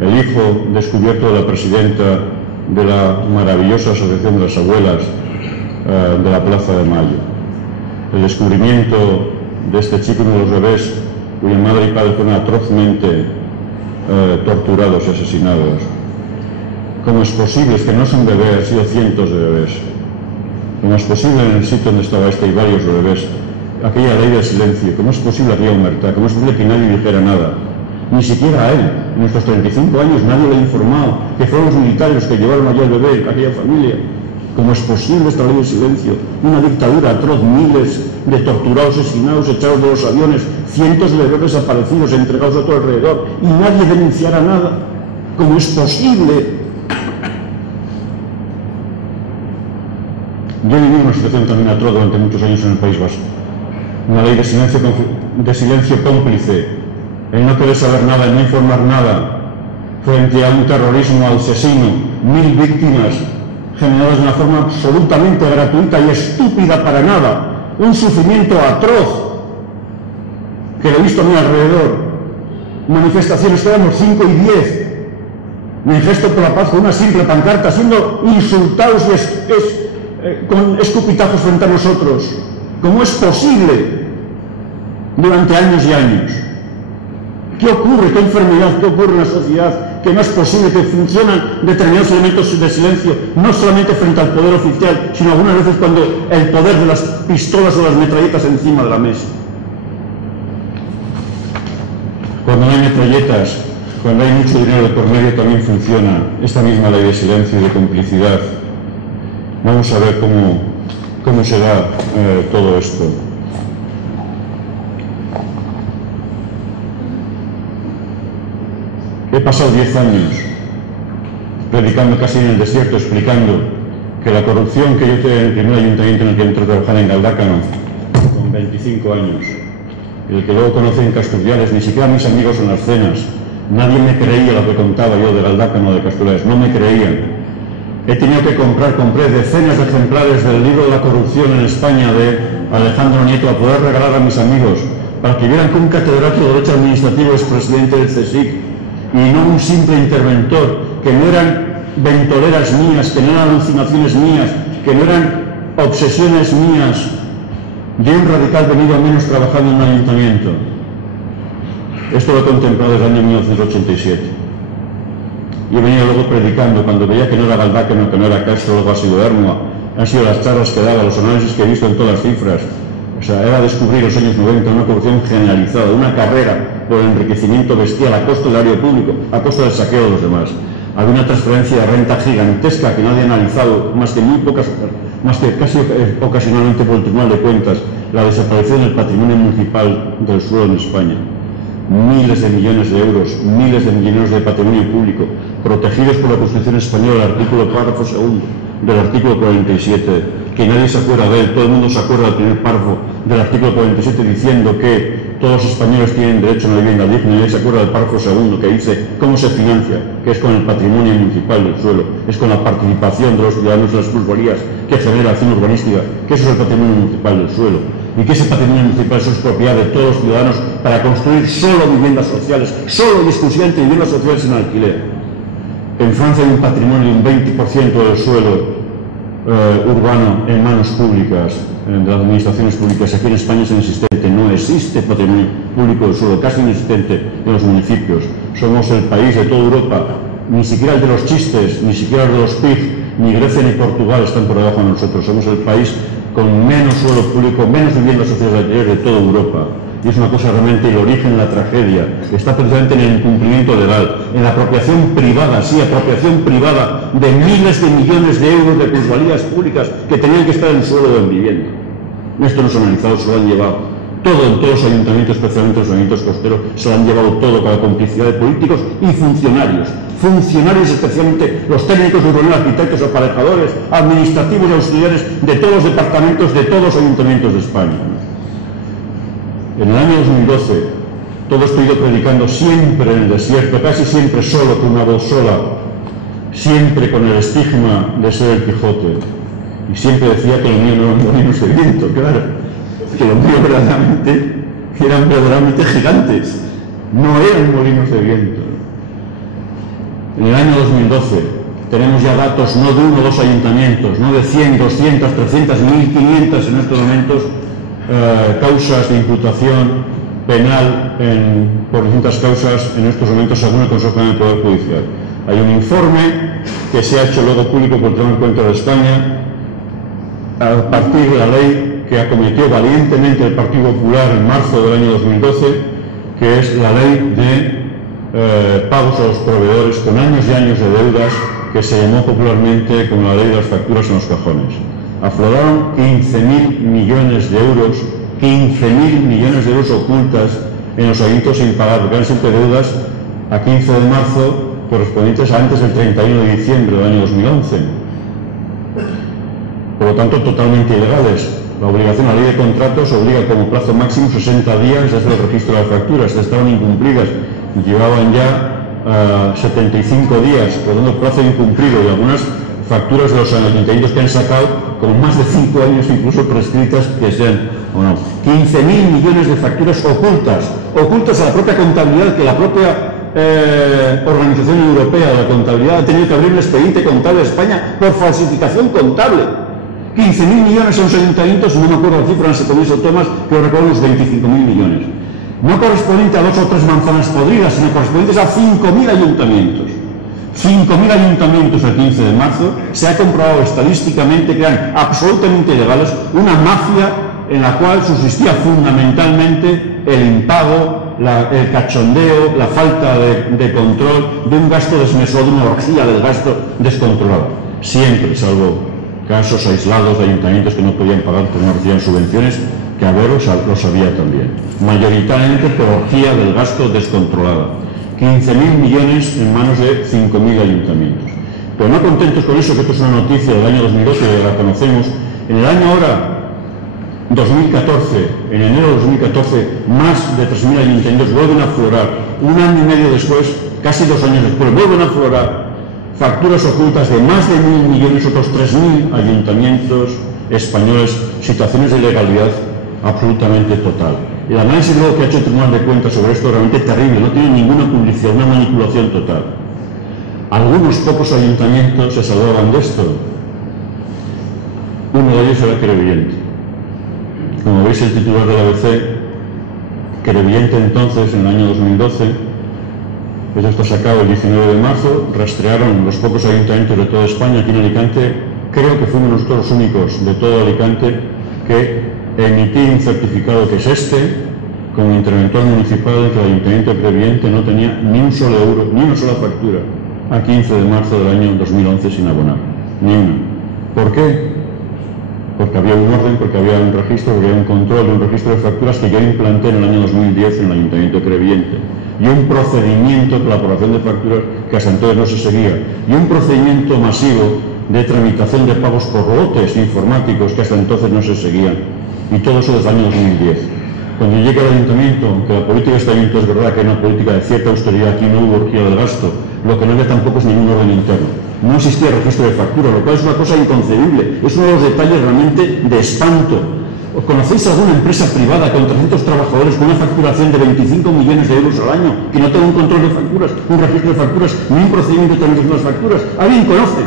el hijo descubierto de la presidenta de la maravillosa Asociación de las Abuelas de la Plaza de Mayo, el descubrimiento de este chico, uno de los bebés cuya madre y padre fueron atrozmente torturados y asesinados. ¿Cómo es posible? Es que no es un bebé, han sido cientos de bebés. ¿Cómo es posible en el sitio donde estaba este y varios bebés? Aquella ley del silencio. ¿Cómo es posible aquella humertad? ¿Cómo es posible que nadie dijera nada? Ni siquiera a él. En estos 35 años nadie le ha informado que fueron los militares los que llevaron allá el bebé, aquella familia. ¿Cómo es posible esta ley del silencio? Una dictadura atroz, miles de torturados, asesinados, echados de los aviones, cientos de bebés desaparecidos, entregados a todo alrededor, y nadie denunciara nada. ¿Cómo es posible? Yo viví una situación también atroz durante muchos años en el País Vasco. Una ley de silencio cómplice, el no querer saber nada, el no informar nada, frente a un terrorismo asesino, 1000 víctimas generadas de una forma absolutamente gratuita y estúpida para nada, un sufrimiento atroz que lo he visto a mi alrededor, manifestaciones, éramos 5 y 10, Manifiesto por la Paz con una simple pancarta, siendo insultados y con escupitazos frente a nosotros. ¿Cómo es posible? Durante años y años. ¿Qué ocurre? ¿Qué enfermedad? ¿Qué ocurre en la sociedad? Que no es posible, que funcionan determinados elementos de silencio, no solamente frente al poder oficial, sino algunas veces cuando el poder de las pistolas o las metralletas encima de la mesa. Cuando no hay metralletas, cuando hay mucho dinero de por medio, también funciona esta misma ley de silencio y de complicidad. Vamos a ver cómo se da todo esto. He pasado 10 años predicando casi en el desierto, explicando que la corrupción que yo tuve en el primer ayuntamiento en el que entré a trabajar en Galdácano, con 25 años, el que luego conocí en Casturriales, ni siquiera mis amigos en las cenas, nadie me creía lo que contaba yo de Galdácano, de Casturriales, no me creían. He tenido que compré decenas de ejemplares del libro de la corrupción en España de Alejandro Nieto a poder regalar a mis amigos, para que vieran que un catedrático de Derecho Administrativo es presidente del CSIC, y no un simple interventor, que no eran ventoleras mías, que no eran alucinaciones mías, que no eran obsesiones mías de un radical venido al menos trabajando en un ayuntamiento. Esto lo he contemplado desde el año 1987. Y he venido luego predicando, cuando veía que no era Galdácano, que no era Castro, luego ha sido Ermua, han sido las charlas que daba, los análisis que he visto en todas las cifras. O sea, era descubrir los años 90 una corrupción generalizada, una carrera por el enriquecimiento bestial a costa del erario público, a costa del saqueo de los demás. Había una transferencia de renta gigantesca que nadie ha analizado, más que casi ocasionalmente por el Tribunal de Cuentas, la desaparición del patrimonio municipal del suelo en España. Miles de millones de euros, miles de millones de patrimonio público, protegidos por la Constitución Española, el artículo párrafo segundo del artículo 47, que nadie se acuerda de él, todo el mundo se acuerda del primer párrafo del artículo 47 diciendo que todos los españoles tienen derecho a una vivienda digna, y nadie se acuerda del párrafo segundo que dice cómo se financia, que es con el patrimonio municipal del suelo, es con la participación de los ciudadanos en las plusvalías que genera acción urbanística, que eso es el patrimonio municipal del suelo, y que ese patrimonio municipal es propiedad de todos los ciudadanos para construir solo viviendas sociales, solo y exclusivamente viviendas sociales en alquiler. En Francia hay un patrimonio de un 20% del suelo urbano en manos públicas, de las administraciones públicas. Aquí en España es inexistente, no existe patrimonio público del suelo, casi inexistente en los municipios. Somos el país de toda Europa, ni siquiera el de los chistes, ni siquiera el de los PIB, ni Grecia ni Portugal están por debajo de nosotros. Somos el país con menos suelo público, menos viviendas sociales alquiler de toda Europa. Y es una cosa realmente, el origen de la tragedia está precisamente en el incumplimiento legal, en la apropiación privada, sí, apropiación privada de miles de millones de euros de plusvalías públicas que tenían que estar en suelo o en vivienda. Esto no se ha analizado, se lo han llevado todo en todos los ayuntamientos, especialmente los ayuntamientos costeros, se lo han llevado todo con la complicidad de políticos y funcionarios. Funcionarios, especialmente los técnicos de urbanismo, arquitectos, aparejadores, administrativos y auxiliares de todos los departamentos, de todos los ayuntamientos de España. En el año 2012, todo esto he ido predicando siempre en el desierto, casi siempre solo, con una voz sola, siempre con el estigma de ser el Quijote. Y siempre decía que lo mío no eran molinos de viento, claro, que lo mío eran verdaderamente gigantes, no eran molinos de viento. En el año 2012 tenemos ya datos no de 1 o 2 ayuntamientos, no de 100, 200, 300, 1.500 en estos momentos, causas de imputación penal por distintas causas en estos momentos según el Consejo General del Poder Judicial. Hay un informe que se ha hecho luego público por el Tribunal de Cuentas de España a partir de la ley que acometió valientemente el Partido Popular en marzo del año 2012, que es la ley de pagos a los proveedores con años y años de deudas, que se llamó popularmente como la ley de las facturas en los cajones. Afloraron 15.000 millones de euros, 15.000 millones de euros ocultas en los ayuntamientos sin pagar, porque eran siempre deudas a 15 de marzo correspondientes a antes del 31 de diciembre del año 2011. Por lo tanto, totalmente ilegales. La obligación, la ley de contratos obliga como plazo máximo 60 días de hacer el registro de las facturas. Estaban incumplidas, llevaban ya 75 días, por lo tanto, plazo incumplido, y algunas facturas de los ayuntamientos que han sacado con más de 5 años incluso prescritas que sean o no. 15.000 millones de facturas ocultas a la propia contabilidad, que la propia Organización Europea de la Contabilidad ha tenido que abrir un expediente contable a España por falsificación contable. 15.000 millones en los ayuntamientos, no me acuerdo la cifra, en las comunidades autónomas, que recuerdo unos 25.000 millones. No correspondiente a 2 o 3 manzanas podridas, sino correspondientes a 5.000 ayuntamientos. 5.000 ayuntamientos el 15 de marzo, se ha comprobado estadísticamente que eran absolutamente ilegales, una mafia en la cual subsistía fundamentalmente el impago, el cachondeo, la falta de control de un gasto desmesurado, de una orgía del gasto descontrolado. Siempre, salvo casos aislados de ayuntamientos que no podían pagar porque no recibían subvenciones, que a veros lo sabía también. Mayoritariamente por orgía del gasto descontrolada. 15.000 millones en manos de 5.000 ayuntamientos. Pero no contentos con eso, que esto es una noticia del año 2012, que la conocemos, en el año ahora 2014, en enero de 2014, más de 3.000 ayuntamientos vuelven a aflorar, un año y medio después, casi 2 años después, vuelven a aflorar facturas ocultas de más de 1.000 millones, otros 3.000 ayuntamientos españoles, situaciones de ilegalidad absolutamente total. El análisis luego que ha hecho el Tribunal de Cuentas sobre esto es realmente terrible, no tiene ninguna publicidad, una manipulación total. Algunos pocos ayuntamientos se salvaban de esto. Uno de ellos era Crevillente. Como veis, el titular de la ABC, Crevillente entonces, en el año 2012, pues esto sacado el 19 de marzo, rastrearon los pocos ayuntamientos de toda España. Aquí en Alicante, creo que fuimos nosotros los únicos de todo Alicante que emití un certificado que es este, como interventor municipal, en que el ayuntamiento de Crevillente no tenía ni un solo euro, ni una sola factura, a 15 de marzo del año 2011 sin abonar, ni una. ¿Por qué? Porque había un orden, porque había un registro, porque había un control de un registro de facturas que yo implanté en el año 2010 en el ayuntamiento de Crevillente, y un procedimiento de elaboración de facturas que hasta entonces no se seguía, y un procedimiento masivo de tramitación de pagos por lotes informáticos que hasta entonces no se seguían, y todo eso desde el año 2010. Cuando yo llegué al ayuntamiento, que la política de este ayuntamiento es verdad que hay una política de cierta austeridad, aquí no hubo orgía del gasto, lo que no había tampoco es ningún orden interno. No existía registro de factura, lo cual es una cosa inconcebible, es uno de los detalles realmente de espanto. ¿Conocéis alguna empresa privada con 300 trabajadores con una facturación de 25 millones de euros al año que no tenga un control de facturas, un registro de facturas, ni un procedimiento de tramitación de las facturas? ¿Alguien conoce?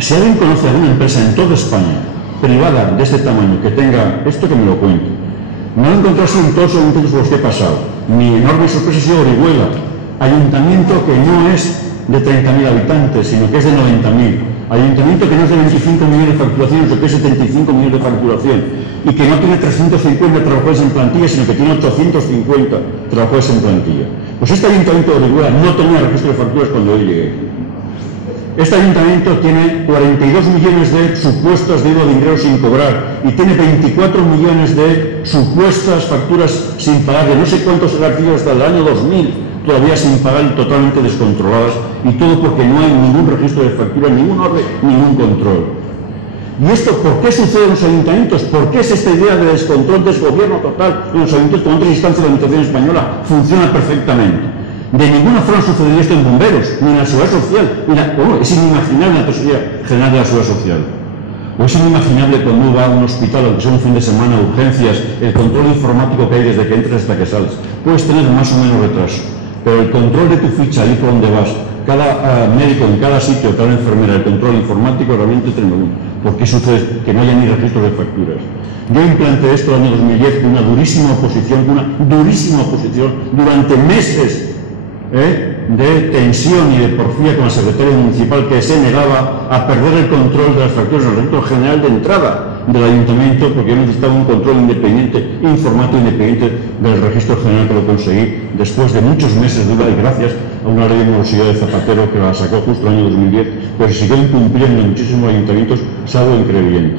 Si alguien conoce alguna empresa en toda España, privada de este tamaño, que tenga esto, que me lo cuente. No lo encontrarse en todos los ayuntamientos por los que he pasado. Mi enorme sorpresa ha sido Orihuela, ayuntamiento que no es de 30.000 habitantes, sino que es de 90.000. Ayuntamiento que no es de 25 millones de facturación, sino que es de 75 millones de facturación. Y que no tiene 350 trabajadores en plantilla, sino que tiene 850 trabajadores en plantilla. Pues este ayuntamiento de Orihuela no tenía registro de facturas cuando yo llegué. Este ayuntamiento tiene 42 millones de supuestas deudas de ingresos sin cobrar y tiene 24 millones de supuestas facturas sin pagar, de no sé cuántos ejercicios hasta el año 2000, todavía sin pagar y totalmente descontroladas, y todo porque no hay ningún registro de facturas, ningún orden, ningún control. ¿Y esto por qué sucede en los ayuntamientos? ¿Por qué es esta idea de descontrol, desgobierno total en los ayuntamientos con otras instancias de la administración española? Funciona perfectamente. De ninguna forma sucedería esto en bomberos, ni en la seguridad social. Es inimaginable en la Tesorería General de la Seguridad Social. O es inimaginable cuando uno va a un hospital, aunque sea un fin de semana, urgencias, el control informático que hay desde que entras hasta que sales. Puedes tener más o menos retraso, pero el control de tu ficha, ahí por donde vas, cada médico en cada sitio, cada enfermera, el control informático realmente tremendo. ¿Por qué sucede que no haya ni registros de facturas? Yo implanté esto en el año 2010 con una durísima oposición durante meses de tensión y de porfía con la secretaria municipal, que se negaba a perder el control de las facturas en el registro general de entrada del ayuntamiento, porque yo necesitaba un control independiente, informático independiente del registro general, que lo conseguí después de muchos meses de duda y gracias a una ley de morosidad de Zapatero que la sacó justo en el año 2010, pues se siguió incumpliendo en muchísimos ayuntamientos, salvo en Crevillente.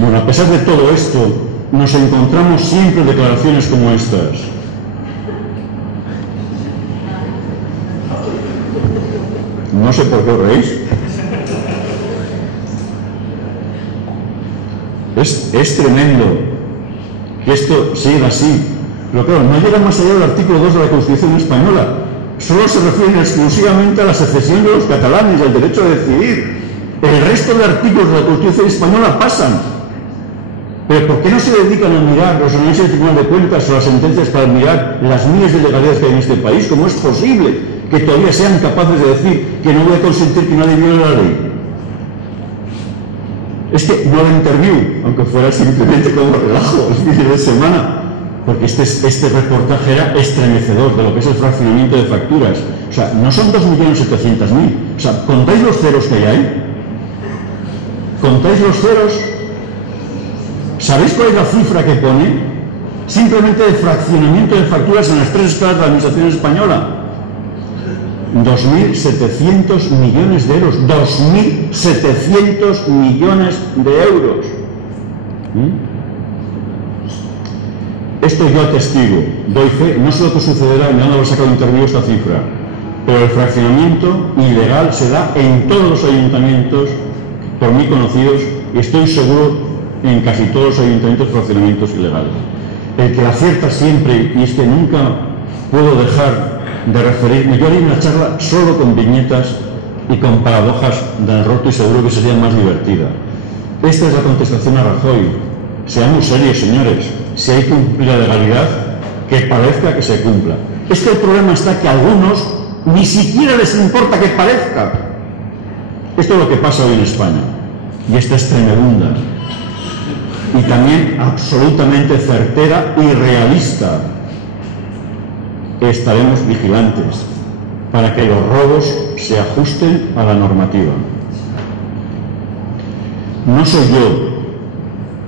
Bueno, a pesar de todo esto, nos encontramos siempre declaraciones como estas. No sé por qué os reís. Es tremendo que esto siga así. Pero claro, no llega más allá del artículo 2 de la Constitución española. Solo se refieren exclusivamente a la secesión de los catalanes y al derecho a decidir. El resto de artículos de la Constitución española pasan. Pero ¿por qué no se dedican a mirar los análisis del Tribunal de Cuentas o las sentencias para mirar las miles de ilegalidades que hay en este país? ¿Cómo es posible que todavía sean capaces de decir que no voy a consentir que nadie viole la ley? Es que no lo interview, aunque fuera simplemente como relajo el fin de semana, porque este reportaje era estremecedor de lo que es el fraccionamiento de facturas. O sea, no son 2.700.000. O sea, ¿contáis los ceros que hay ahí? ¿Contáis los ceros? ¿Sabéis cuál es la cifra que pone? Simplemente de fraccionamiento de facturas en las 3 escalas de la Administración española. 2.700 millones de euros. 2.700 millones de euros. Esto yo atestigo, doy fe, no sé lo que sucederá, me han haber sacado interview esta cifra, pero el fraccionamiento ilegal se da en todos los ayuntamientos, por mí conocidos, y estoy seguro en casi todos los ayuntamientos fraccionamientos ilegales. El que acierta siempre, y es que nunca puedo dejar de referirme, yo haría una charla solo con viñetas y con paradojas del roto y seguro que sería más divertida. Esta es la contestación a Rajoy. Seamos serios, señores. Si hay que cumplir la legalidad, que parezca que se cumpla. Es que el problema está que a algunos ni siquiera les importa que parezca. Esto es lo que pasa hoy en España. Y esta es tremenda. Y también absolutamente certera y realista. Estaremos vigilantes para que los robos se ajusten a la normativa. No soy yo,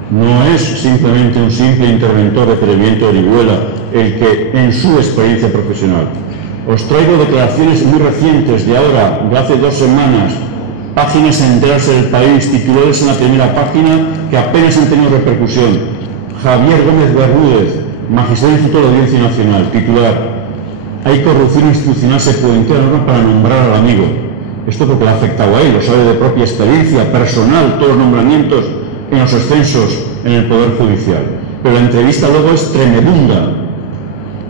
no es simplemente un simple interventor de Crevillente o Orihuela el que en su experiencia profesional. Os traigo declaraciones muy recientes de ahora, de hace 2 semanas, páginas enteras del País, titulares en la primera página que apenas han tenido repercusión. Javier Gómez Bermúdez, magistrado del Instituto de Audiencia Nacional, titular: hay corrupción institucional, se puentea la norma para nombrar al amigo. Esto porque le ha afectado a él, lo sabe de propia experiencia personal, todos los nombramientos en los ascensos en el Poder Judicial. Pero la entrevista luego es tremenda.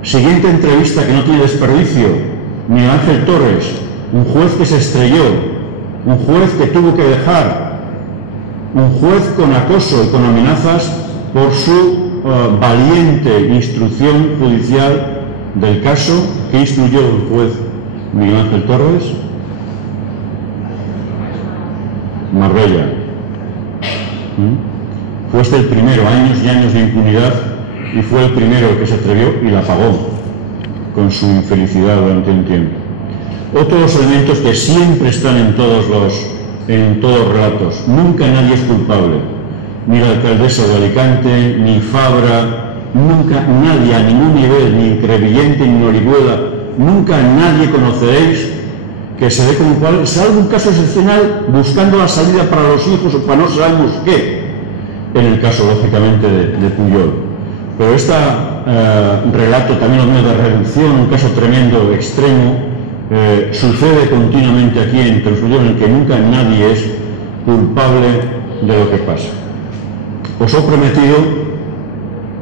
Siguiente entrevista que no tiene desperdicio: Miguel Ángel Torres, un juez que se estrelló, un juez que tuvo que dejar, un juez con acoso y con amenazas por su valiente instrucción judicial del caso que instruyó el juez Miguel Ángel Torres. Marbella. Fue este el primero, años y años de impunidad, y fue el primero que se atrevió y la pagó con su infelicidad durante un tiempo. Otros elementos que siempre están en todos los relatos: nunca nadie es culpable, ni la alcaldesa de Alicante, ni Fabra, nunca nadie a ningún nivel, ni en Crevillente ni en Orihuela, nunca nadie conoceréis que se dé como cual, salvo un caso excepcional buscando la salida para los hijos o para no sabemos qué, en el caso lógicamente de Pujol. Pero este relato también lo mío de reducción, un caso tremendo, extremo, sucede continuamente aquí en Transfusión, en el que nunca nadie es culpable de lo que pasa. Os he prometido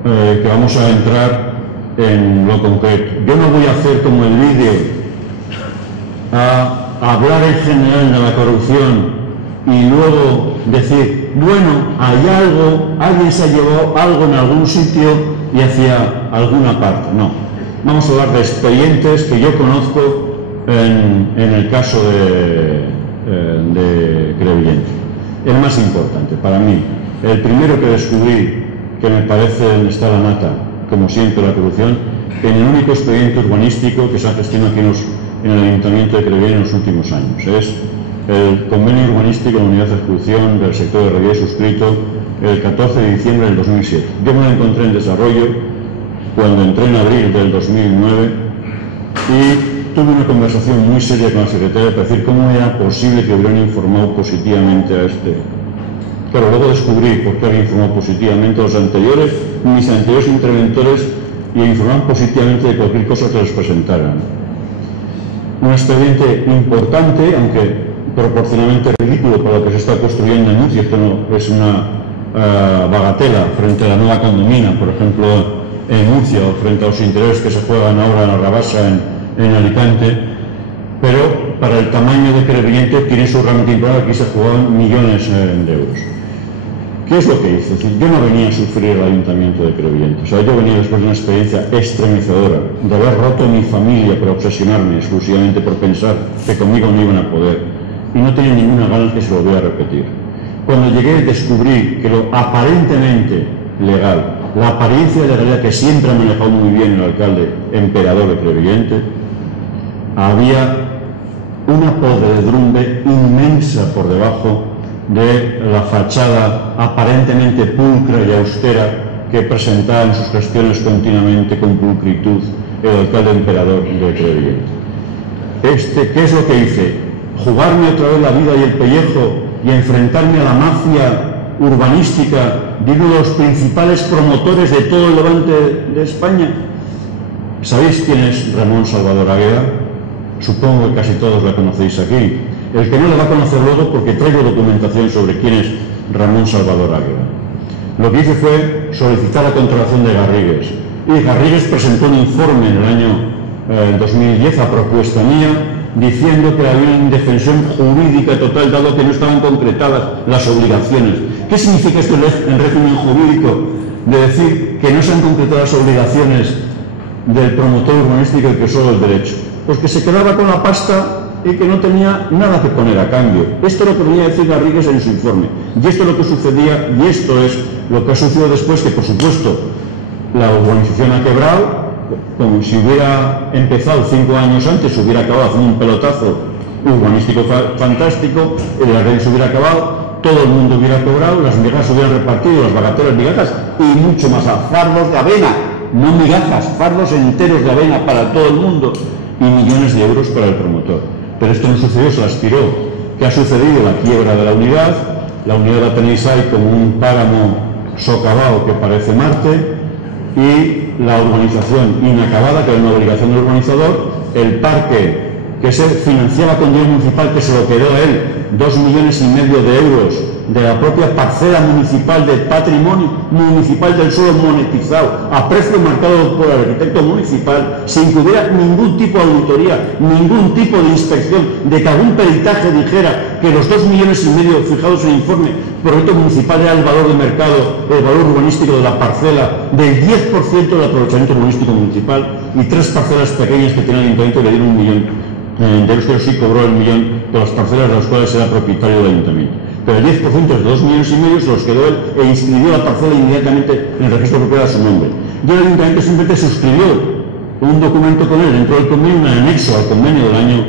que vamos a entrar en lo concreto. Yo no voy a hacer como el vídeo, a hablar en general de la corrupción y luego decir, bueno, hay algo, alguien se ha llevado algo en algún sitio y hacia alguna parte. No, vamos a hablar de expedientes que yo conozco en el caso de Crevillent. El más importante para mí, el primero que descubrí, que me parece donde está la nata, como siempre la corrupción, en el único expediente urbanístico que se ha gestionado aquí en el Ayuntamiento de Crevillent en los últimos años. Es el convenio urbanístico de unidad de ejecución del sector de Revier suscrito el 14 de diciembre del 2007. Yo me lo encontré en desarrollo cuando entré en abril del 2009 y tuve una conversación muy seria con la secretaria para decir cómo era posible que hubieran informado positivamente a este. Claro, luego descubrí por qué había informado positivamente a los anteriores, mis anteriores interventores, y informaban positivamente de cualquier cosa que les presentaran. Un expediente importante, aunque proporcionalmente ridículo para lo que se está construyendo en Murcia. Esto no es una bagatela frente a la nueva condomina, por ejemplo, en Murcia, o frente a los interiores que se juegan ahora en la Rabasa, en Alicante, pero para el tamaño de Crevillent tiene su realmente importante. Aquí se jugaban millones de euros. ¿Qué es lo que hice? Es decir, yo no venía a sufrir el ayuntamiento de Crevillent. O sea, yo venía después de una experiencia estremecedora de haber roto mi familia por obsesionarme exclusivamente por pensar que conmigo no iban a poder, y no tenía ninguna ganas que se lo volviera a repetir. Cuando llegué descubrí que lo aparentemente legal, la apariencia de legalidad que siempre ha manejado muy bien el alcalde emperador de Crevillent, había una podredumbre inmensa por debajo de la fachada aparentemente pulcra y austera que presentaba en sus gestiones continuamente con pulcritud el alcalde emperador de Crevillent. ¿Qué es lo que hice? Jugarme otra vez la vida y el pellejo y enfrentarme a la mafia urbanística de uno de los principales promotores de todo el levante de España. ¿Sabéis quién es Ramón Salvador Águeda? Supongo que casi todos la conocéis aquí. El que no la va a conocer luego, porque traigo documentación sobre quién es Ramón Salvador Águeda. Lo que hice fue solicitar la contratación de Garrigues. Y Garrigues presentó un informe en el año 2010 a propuesta mía, diciendo que había una indefensión jurídica total, dado que no estaban concretadas las obligaciones. ¿Qué significa esto en régimen jurídico? De decir que no se han concretado las obligaciones del promotor urbanístico y que solo el derecho. Pues que se quedaba con la pasta y que no tenía nada que poner a cambio. Esto es lo que venía a decir Garrigues en su informe. Y esto es lo que sucedía, y esto es lo que ha sucedido después, que por supuesto la urbanización ha quebrado, como si hubiera empezado 5 años antes, hubiera acabado haciendo un pelotazo urbanístico fantástico, el arreglo se hubiera acabado, todo el mundo hubiera cobrado, las migajas se hubieran repartido, las bagatelas migajas y mucho más, a fardos de avena, no migajas, fardos enteros de avena para todo el mundo y millones de euros para el promotor. Pero esto no sucedió, se aspiró. ¿Qué ha sucedido? La quiebra de la unidad la tenéis ahí como un páramo socavado que parece Marte, y la urbanización inacabada, que era una obligación del urbanizador, el parque que se financiaba con dinero municipal, que se lo quedó a él, 2,5 millones de euros de la propia parcela municipal del patrimonio municipal del suelo monetizado a precio marcado por el arquitecto municipal, sin que hubiera ningún tipo de auditoría, ningún tipo de inspección, de que algún peritaje dijera que los 2,5 millones fijados en el informe proyecto municipal era el valor de mercado, el valor urbanístico de la parcela, del 10% del aprovechamiento urbanístico municipal, y 3 parcelas pequeñas que tenía el ayuntamiento le dieron 1 millón de los que sí cobró el millón de las parcelas de las cuales era propietario del ayuntamiento. Pero el 10% de 2,5 millones se los quedó él e inscribió la parcela inmediatamente en el registro de propiedad a su nombre. Y el ayuntamiento simplemente suscribió un documento con él dentro del convenio, un anexo al convenio del año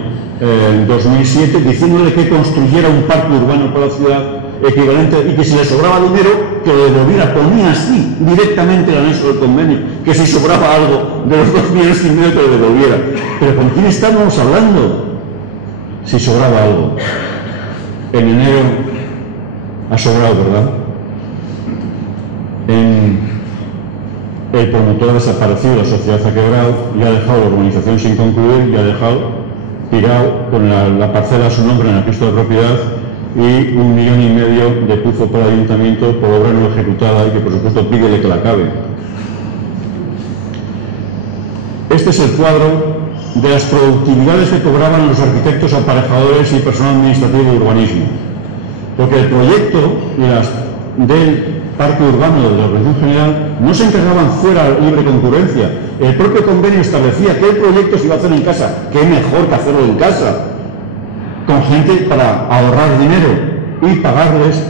2007, diciéndole que construyera un parque urbano para la ciudad equivalente, y que si le sobraba dinero que lo devolviera. Ponía así directamente el anexo del convenio, que si sobraba algo de los 2,5 millones que lo devolviera. Pero ¿con quién estamos hablando? Si sobraba algo. En enero ha sobrado, ¿verdad? El promotor ha desaparecido, la sociedad ha quebrado y ha dejado la urbanización sin concluir, y ha dejado tirado con la parcela a su nombre en el registro de propiedad, y 1,5 millones de pufo para el ayuntamiento por obra no ejecutada, y que por supuesto pídele que la acabe. Este es el cuadro de las productividades que cobraban los arquitectos, aparejadores y personal administrativo de urbanismo. Porque el proyecto y las del parque urbano de la Organización General no se encargaban fuera de libre concurrencia. El propio convenio establecía que el proyecto se iba a hacer en casa. ¿Qué mejor que hacerlo en casa? Con gente para ahorrar dinero y pagarles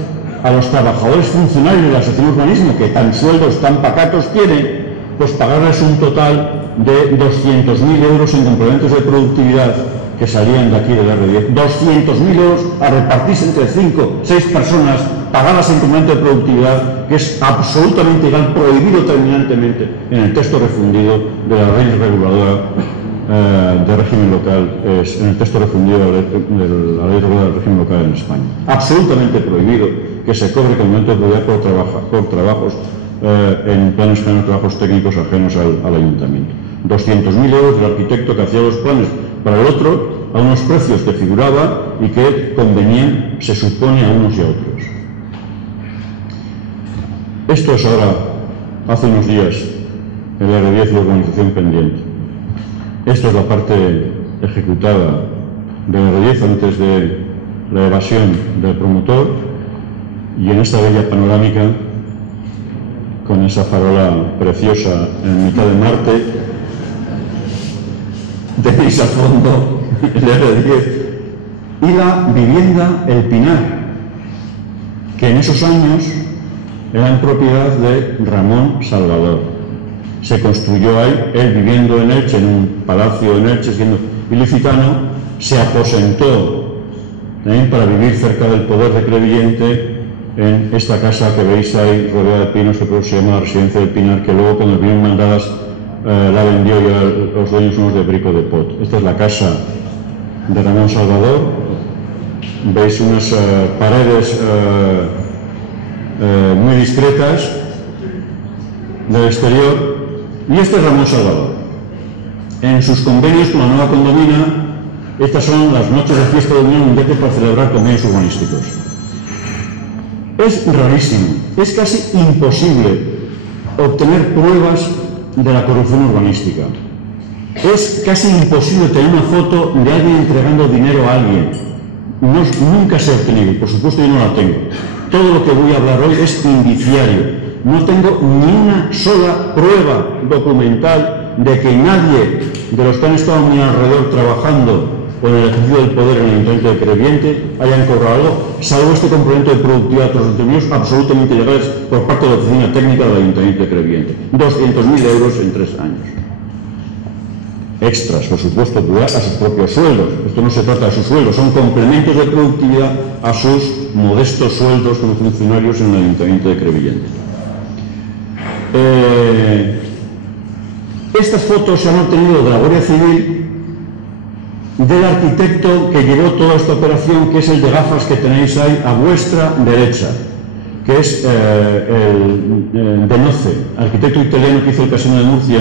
a los trabajadores funcionarios de la asociación de urbanismo, que tan sueldos tan pacatos tienen, pues pagarles un total de 200.000 euros en complementos de productividad que salían de aquí del R10. 200.000 euros a repartirse entre 5, 6 personas, pagadas en complemento de productividad, que es absolutamente ilegal, prohibido terminantemente en el texto refundido de la ley reguladora de régimen local, en el texto refundido de la ley reguladora del régimen local en España. Absolutamente prohibido que se cobre complemento de productividad por trabajos en planes generales, trabajos técnicos ajenos al ayuntamiento. 200.000 euros del arquitecto que hacía los planes para el otro, a unos precios que figuraba y que convenían, se supone, a unos y a otros. Esto es ahora, hace unos días, el R10 y la urbanización pendiente. Esto es la parte ejecutada del R10 antes de la evasión del promotor, y en esta bella panorámica, con esa farola preciosa en mitad de Marte, tenéis al fondo el R10 y la vivienda El Pinar, que en esos años era en propiedad de Ramón Salvador. Se construyó ahí, él viviendo en Elche, en un palacio en Elche, siendo ilicitano, se aposentó también para vivir cerca del poder de Crevillente en esta casa que veis ahí rodeada de pinos, que se llama la Residencia del Pinar, que luego cuando vinieron mandadas la vendió y los dueños unos de Brico de Pot. Esta es la casa de Ramón Salvador. Veis unas paredes muy discretas del exterior, y este es Ramón Salvador. En sus convenios con la nueva condomina, estas son las noches de fiesta de Unión Mundial para celebrar convenios urbanísticos. Es rarísimo, es casi imposible obtener pruebas de la corrupción urbanística. Es casi imposible tener una foto de alguien entregando dinero a alguien. Nunca se ha obtenido, por supuesto yo no la tengo. Todo lo que voy a hablar hoy es indiciario. No tengo ni una sola prueba documental de que nadie de los que han estado a mi alrededor trabajando con el ejercicio del poder en el Ayuntamiento de Crevillente hayan cobrado algo, salvo este complemento de productividad de otros determinados absolutamente ilegales por parte de la Oficina Técnica del Ayuntamiento de Crevillente. 200.000 euros en 3 años. Extras, por supuesto, a sus propios sueldos. Esto no se trata de sus sueldos, son complementos de productividad a sus modestos sueldos como funcionarios en el Ayuntamiento de Crevillente. Estas fotos se han obtenido de la Guardia Civil del arquitecto que llevó toda esta operación, que es el de gafas que tenéis ahí a vuestra derecha, que es el de Noce, arquitecto italiano que hizo el Casino de Murcia,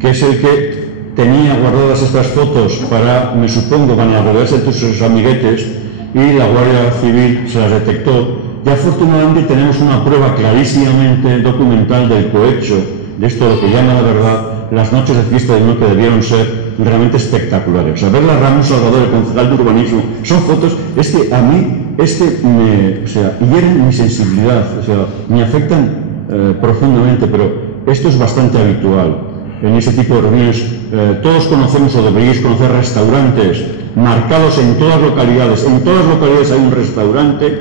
que es el que tenía guardadas estas fotos para, me supongo, para rodearse de sus amiguetes, y la Guardia Civil se las detectó. Y afortunadamente tenemos una prueba clarísimamente documental del cohecho de esto, lo que llama la verdad, las noches de fiesta de Unión, que debieron ser realmente espectaculares. O sea, ver a Ramón Salvador, el concejal de urbanismo, son fotos, es que a mí, hieren mi sensibilidad, o sea, me afectan profundamente, pero esto es bastante habitual en ese tipo de reuniones. Todos conocemos, o deberíais conocer, restaurantes marcados en todas las localidades. En todas las localidades hay un restaurante,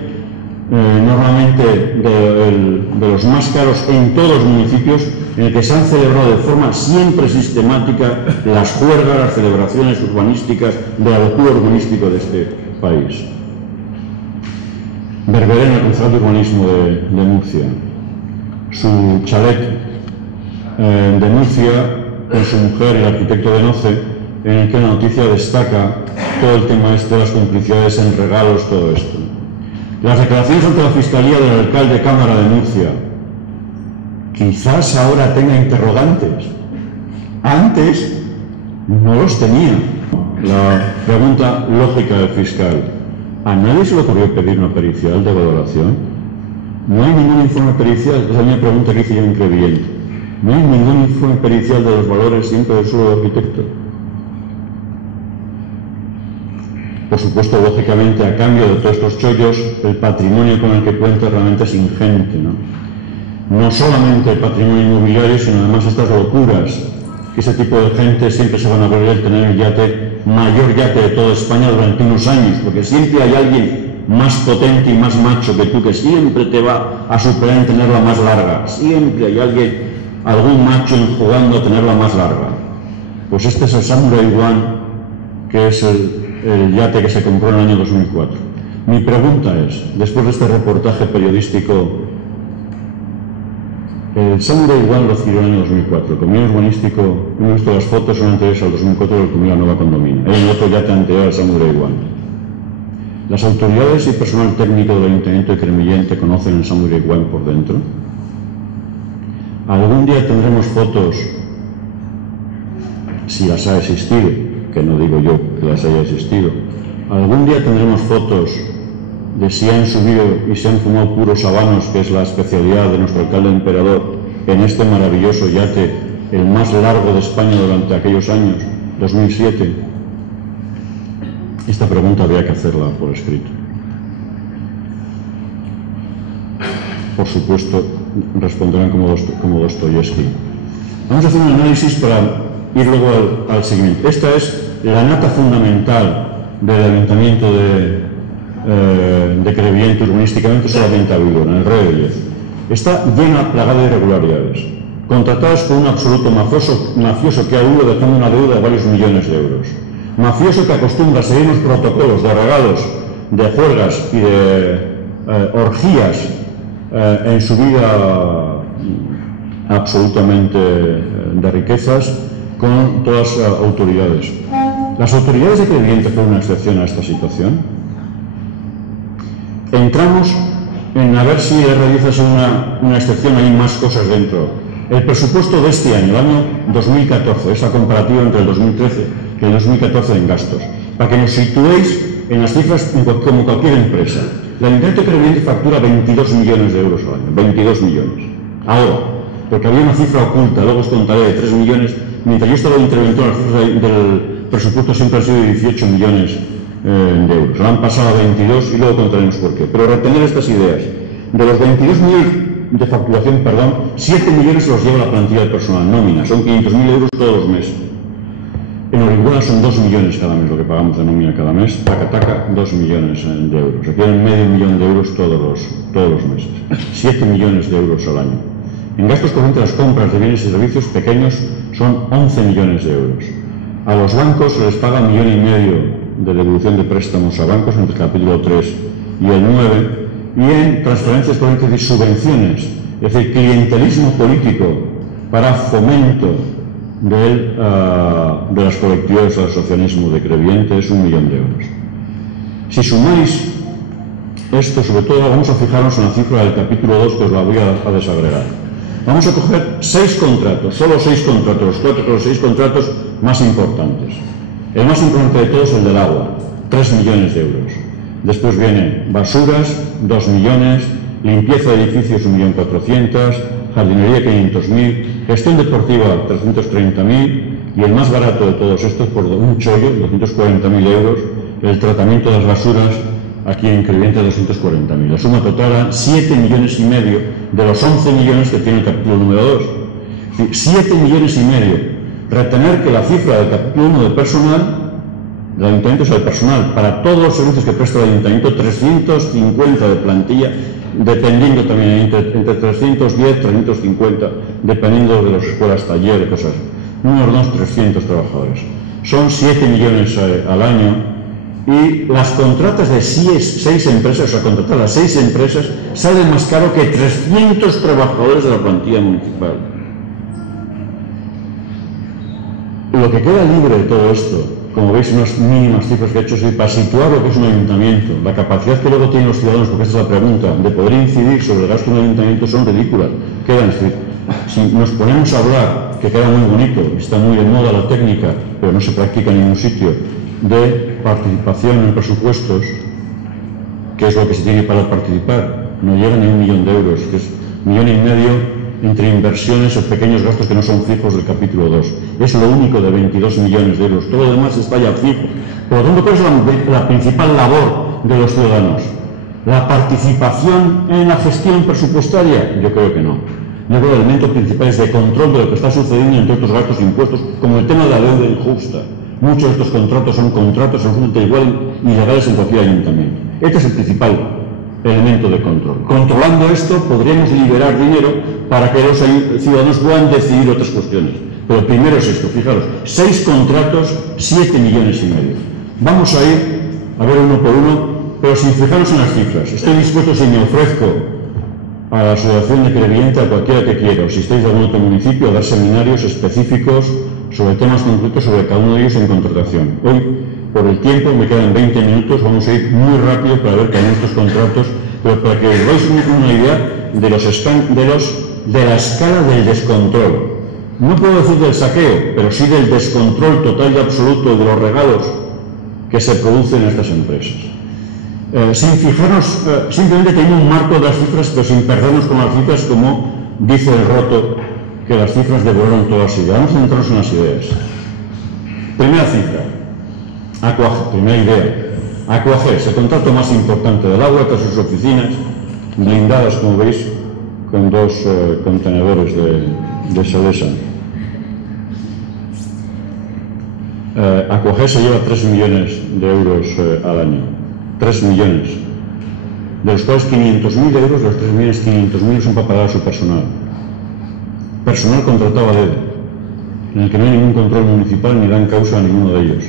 normalmente de los más caros en todos los municipios, en el que se han celebrado de forma siempre sistemática las juergas, las celebraciones urbanísticas de la locura urbanística de este país. Berberena, el concejal de urbanismo de Murcia, su chalet de Murcia con su mujer, el arquitecto de Noce, en el que la noticia destaca todo el tema de las complicidades en regalos, todo esto. Las declaraciones ante la Fiscalía del alcalde Cámara de Murcia, quizás ahora tenga interrogantes. Antes no los tenía. La pregunta lógica del fiscal: ¿a nadie se le ocurrió pedir una pericial de valoración? No hay ningún informe pericial. Esa es la misma pregunta que hice yo en Crevillente. No hay ningún informe pericial de los valores siempre del suelo del arquitecto. Por supuesto, lógicamente, a cambio de todos estos chollos, el patrimonio con el que cuenta realmente es ingente, ¿no? No solamente el patrimonio inmobiliario, sino además estas locuras, que ese tipo de gente siempre se van a volver a tener el yate, mayor yate de toda España durante unos años, porque siempre hay alguien más potente y más macho que tú, que siempre te va a superar en tenerla más larga. Siempre hay alguien, algún macho jugando a tenerla más larga. Pues este es el Samurai One, que es el yate que se compró en el año 2004. Mi pregunta es, después de este reportaje periodístico, el Samurai One lo adquirió en el año 2004. El Comité Urbanístico, hemos visto las fotos, son anteriores al 2004 del Comité Nueva Condominio. Hay otro yate anterior al Samurai One. ¿Las autoridades y personal técnico del Ayuntamiento de Crevillente conocen el Samurai One por dentro? ¿Algún día tendremos fotos, si las ha existido, que no digo yo que las haya existido, algún día tendremos fotos de si han subido y se han fumado puros habanos, que es la especialidad de nuestro alcalde emperador, en este maravilloso yate, el más largo de España durante aquellos años, 2007? Esta pregunta habría que hacerla por escrito. Por supuesto, responderán como Dostoyevsky. Vamos a hacer un análisis para ir luego al seguimiento. Esta es la nata fundamental del Ayuntamiento de Crevillente, urbanísticamente solamente ha habido en el Rey. Está llena, plagada de irregularidades, contratadas por un absoluto mafioso que ha huido dejando una deuda de varios millones de euros. Mafioso que acostumbra a seguir unos protocolos de regalos, de juergas y de orgías en su vida absolutamente de riquezas con todas las autoridades. ¿Las autoridades de Crevillente fueron una excepción a esta situación? Entramos en a ver si realizas una excepción, hay más cosas dentro. El presupuesto de este año, el año 2014, esa comparativa entre el 2013 y el 2014 en gastos, para que nos situéis en las cifras como cualquier empresa. El Ayuntamiento de Crevillente factura 22 millones de euros al año, 22 millones. Ahora, porque había una cifra oculta, luego os contaré, de 3 millones, mientras yo estaba interventor, las cifras del presupuesto siempre han sido de 18 millones de euros. La han pasado a 22 y luego contaremos por qué. Pero retener estas ideas. De los 22 millones de facturación, 7 millones se los lleva la plantilla de personal, nómina, son 500.000 euros todos los meses. En Orihuela son 2 millones cada mes lo que pagamos de nómina cada mes, taca, 2 millones de euros. Requieren medio millón de euros todos los meses. 7 millones de euros al año. En gastos corrientes, las compras de bienes y servicios pequeños son 11 millones de euros. A los bancos se les paga 1,5 millones de devolución de préstamos a bancos entre el capítulo 3 y el 9, y en transferencias corrientes y subvenciones, es decir, clientelismo político para fomento de las colectividades del asociacionismo de Crevillente es 1 millón de euros. Si sumáis esto, sobre todo vamos a fijarnos en la cifra del capítulo 2, que os la voy a desagregar. Vamos a coger 6 contratos, solo 6 contratos, los 6 contratos más importantes. El más importante de todos es el del agua, 3 millones de euros. Después vienen basuras, 2 millones, limpieza de edificios, 1.400.000, jardinería, 500.000, gestión deportiva, 330.000, y el más barato de todos estos, por un chollo, 240.000 euros, el tratamiento de las basuras, aquí en Crevillente, 240.000. La suma total era 7 millones y medio de los 11 millones que tiene el capítulo número 2. Es decir, 7 millones y medio. Retener que la cifra del capítulo 1 de personal del Ayuntamiento es el personal para todos los servicios que presta el Ayuntamiento, 350 de plantilla, dependiendo también entre 310 350, dependiendo de las escuelas, talleres, cosas. Unos 300 trabajadores. Son 7 millones al año. Y las contratas de 6 empresas, o sea, contratar a 6 empresas, sale más caro que 300 trabajadores de la plantilla municipal. Lo que queda libre de todo esto, como veis, unas mínimas cifras que he hecho, para situar lo que es un ayuntamiento, la capacidad que luego tienen los ciudadanos, porque esta es la pregunta, de poder incidir sobre el gasto de un ayuntamiento, son ridículas. Quedan, si nos ponemos a hablar, que queda muy bonito, está muy de moda la técnica, pero no se practica en ningún sitio, de participación en presupuestos, que es lo que se tiene para participar, no llega ni 1 millón de euros, que es 1,5 millones entre inversiones o pequeños gastos que no son fijos del capítulo 2. Es lo único de 22 millones de euros. Todo lo demás está ya fijo. Por lo tanto, ¿cuál es la principal labor de los ciudadanos? ¿La participación en la gestión presupuestaria? Yo creo que no. Yo creo que el elemento principal es de control de lo que está sucediendo entre otros gastos e impuestos, como el tema de la deuda injusta. Muchos de estos contratos son contratos absolutamente igual y ilegales en cualquier ayuntamiento. Este es el principal elemento de control. Controlando esto podríamos liberar dinero para que los ciudadanos puedan decidir otras cuestiones. Pero primero es esto, fijaros, 6 contratos, 7,5 millones. Vamos a ir a ver uno por uno, pero sin fijarnos en las cifras. Estoy dispuesto, si me ofrezco a la asociación de Creviente, a cualquiera que quiera, o si estáis de algún otro municipio, a dar seminarios específicos sobre temas concretos sobre cada uno de ellos en contratación. Hoy, por el tiempo, me quedan 20 minutos, vamos a ir muy rápido para ver que hay estos contratos, pero para que os veáis una idea de la escala del descontrol. No puedo decir del saqueo, pero sí del descontrol total y absoluto de los regalos que se producen en estas empresas. Sin fijarnos, simplemente teniendo un marco de las cifras, pero sin perdernos con las cifras, como dice el Roto, que las cifras devoraron todas las ideas. Vamos a centrarnos en las ideas. Primera cifra, primera idea. Aquages, el contrato más importante del agua, tras sus oficinas, blindadas, como veis, con 2 contenedores de Salesa. Aquages se lleva 3 millones de euros al año. 3 millones. De los cuales 500.000 euros, de los 3 millones, 500.000 son para pagar a su personal. Personal contratado a dedo, en el que no hay ningún control municipal ni dan causa a ninguno de ellos.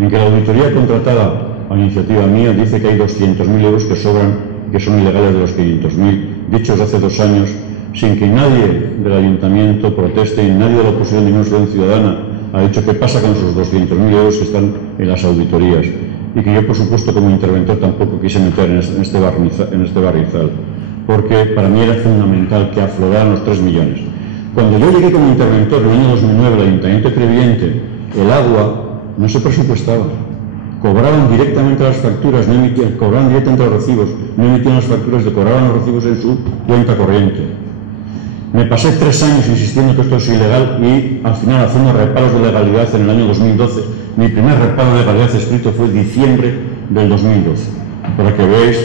En que la auditoría contratada a iniciativa mía dice que hay 200.000 euros que sobran, que son ilegales de los 500.000, dichos hace 2 años, sin que nadie del ayuntamiento proteste y nadie de la oposición ni una asociación ciudadana ha dicho qué pasa con esos 200.000 euros que están en las auditorías. Y que yo, por supuesto, como interventor tampoco quise meter en este barrizal, porque para mí era fundamental que afloraran los 3 millones. Cuando yo llegué como interventor en el año 2009 al Ayuntamiento de Creviente, el agua no se presupuestaba. Cobraban directamente las facturas, cobraban directamente los recibos, no emitían las facturas, cobraban los recibos en su cuenta corriente. Me pasé 3 años insistiendo que esto es ilegal y al final haciendo reparos de legalidad en el año 2012. Mi primer reparo de legalidad escrito fue en diciembre del 2012, para que veáis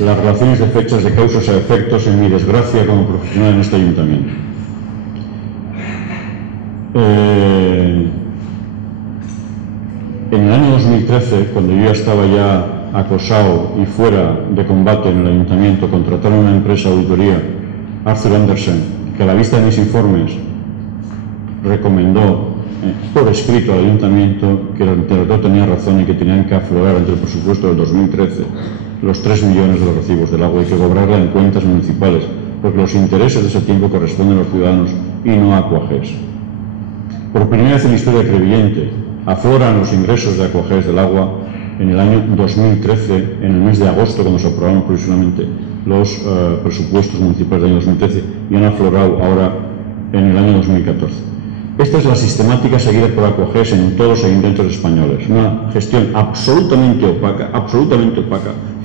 las relaciones de fechas de causas a efectos en mi desgracia como profesional en este ayuntamiento. En el año 2013, cuando yo ya estaba acosado y fuera de combate en el ayuntamiento, contrataron una empresa de auditoría, Arthur Andersen, que a la vista de mis informes recomendó por escrito al ayuntamiento que el interventor tenía razón y que tenían que aflorar entre el presupuesto del 2013 los 3 millones de los recibos del agua y que cobrarla en cuentas municipales, porque los intereses de ese tiempo corresponden a los ciudadanos y no a Aquages. Por primera vez en la historia de Creviente afloran los ingresos de Aquages del agua en el año 2013, en el mes de agosto, cuando se aprobaron provisionalmente los presupuestos municipales del año 2013, y han aflorado ahora en el año 2014. Esta es la sistemática seguida por Aquages en todos los ayuntamientos españoles. Una gestión absolutamente opaca,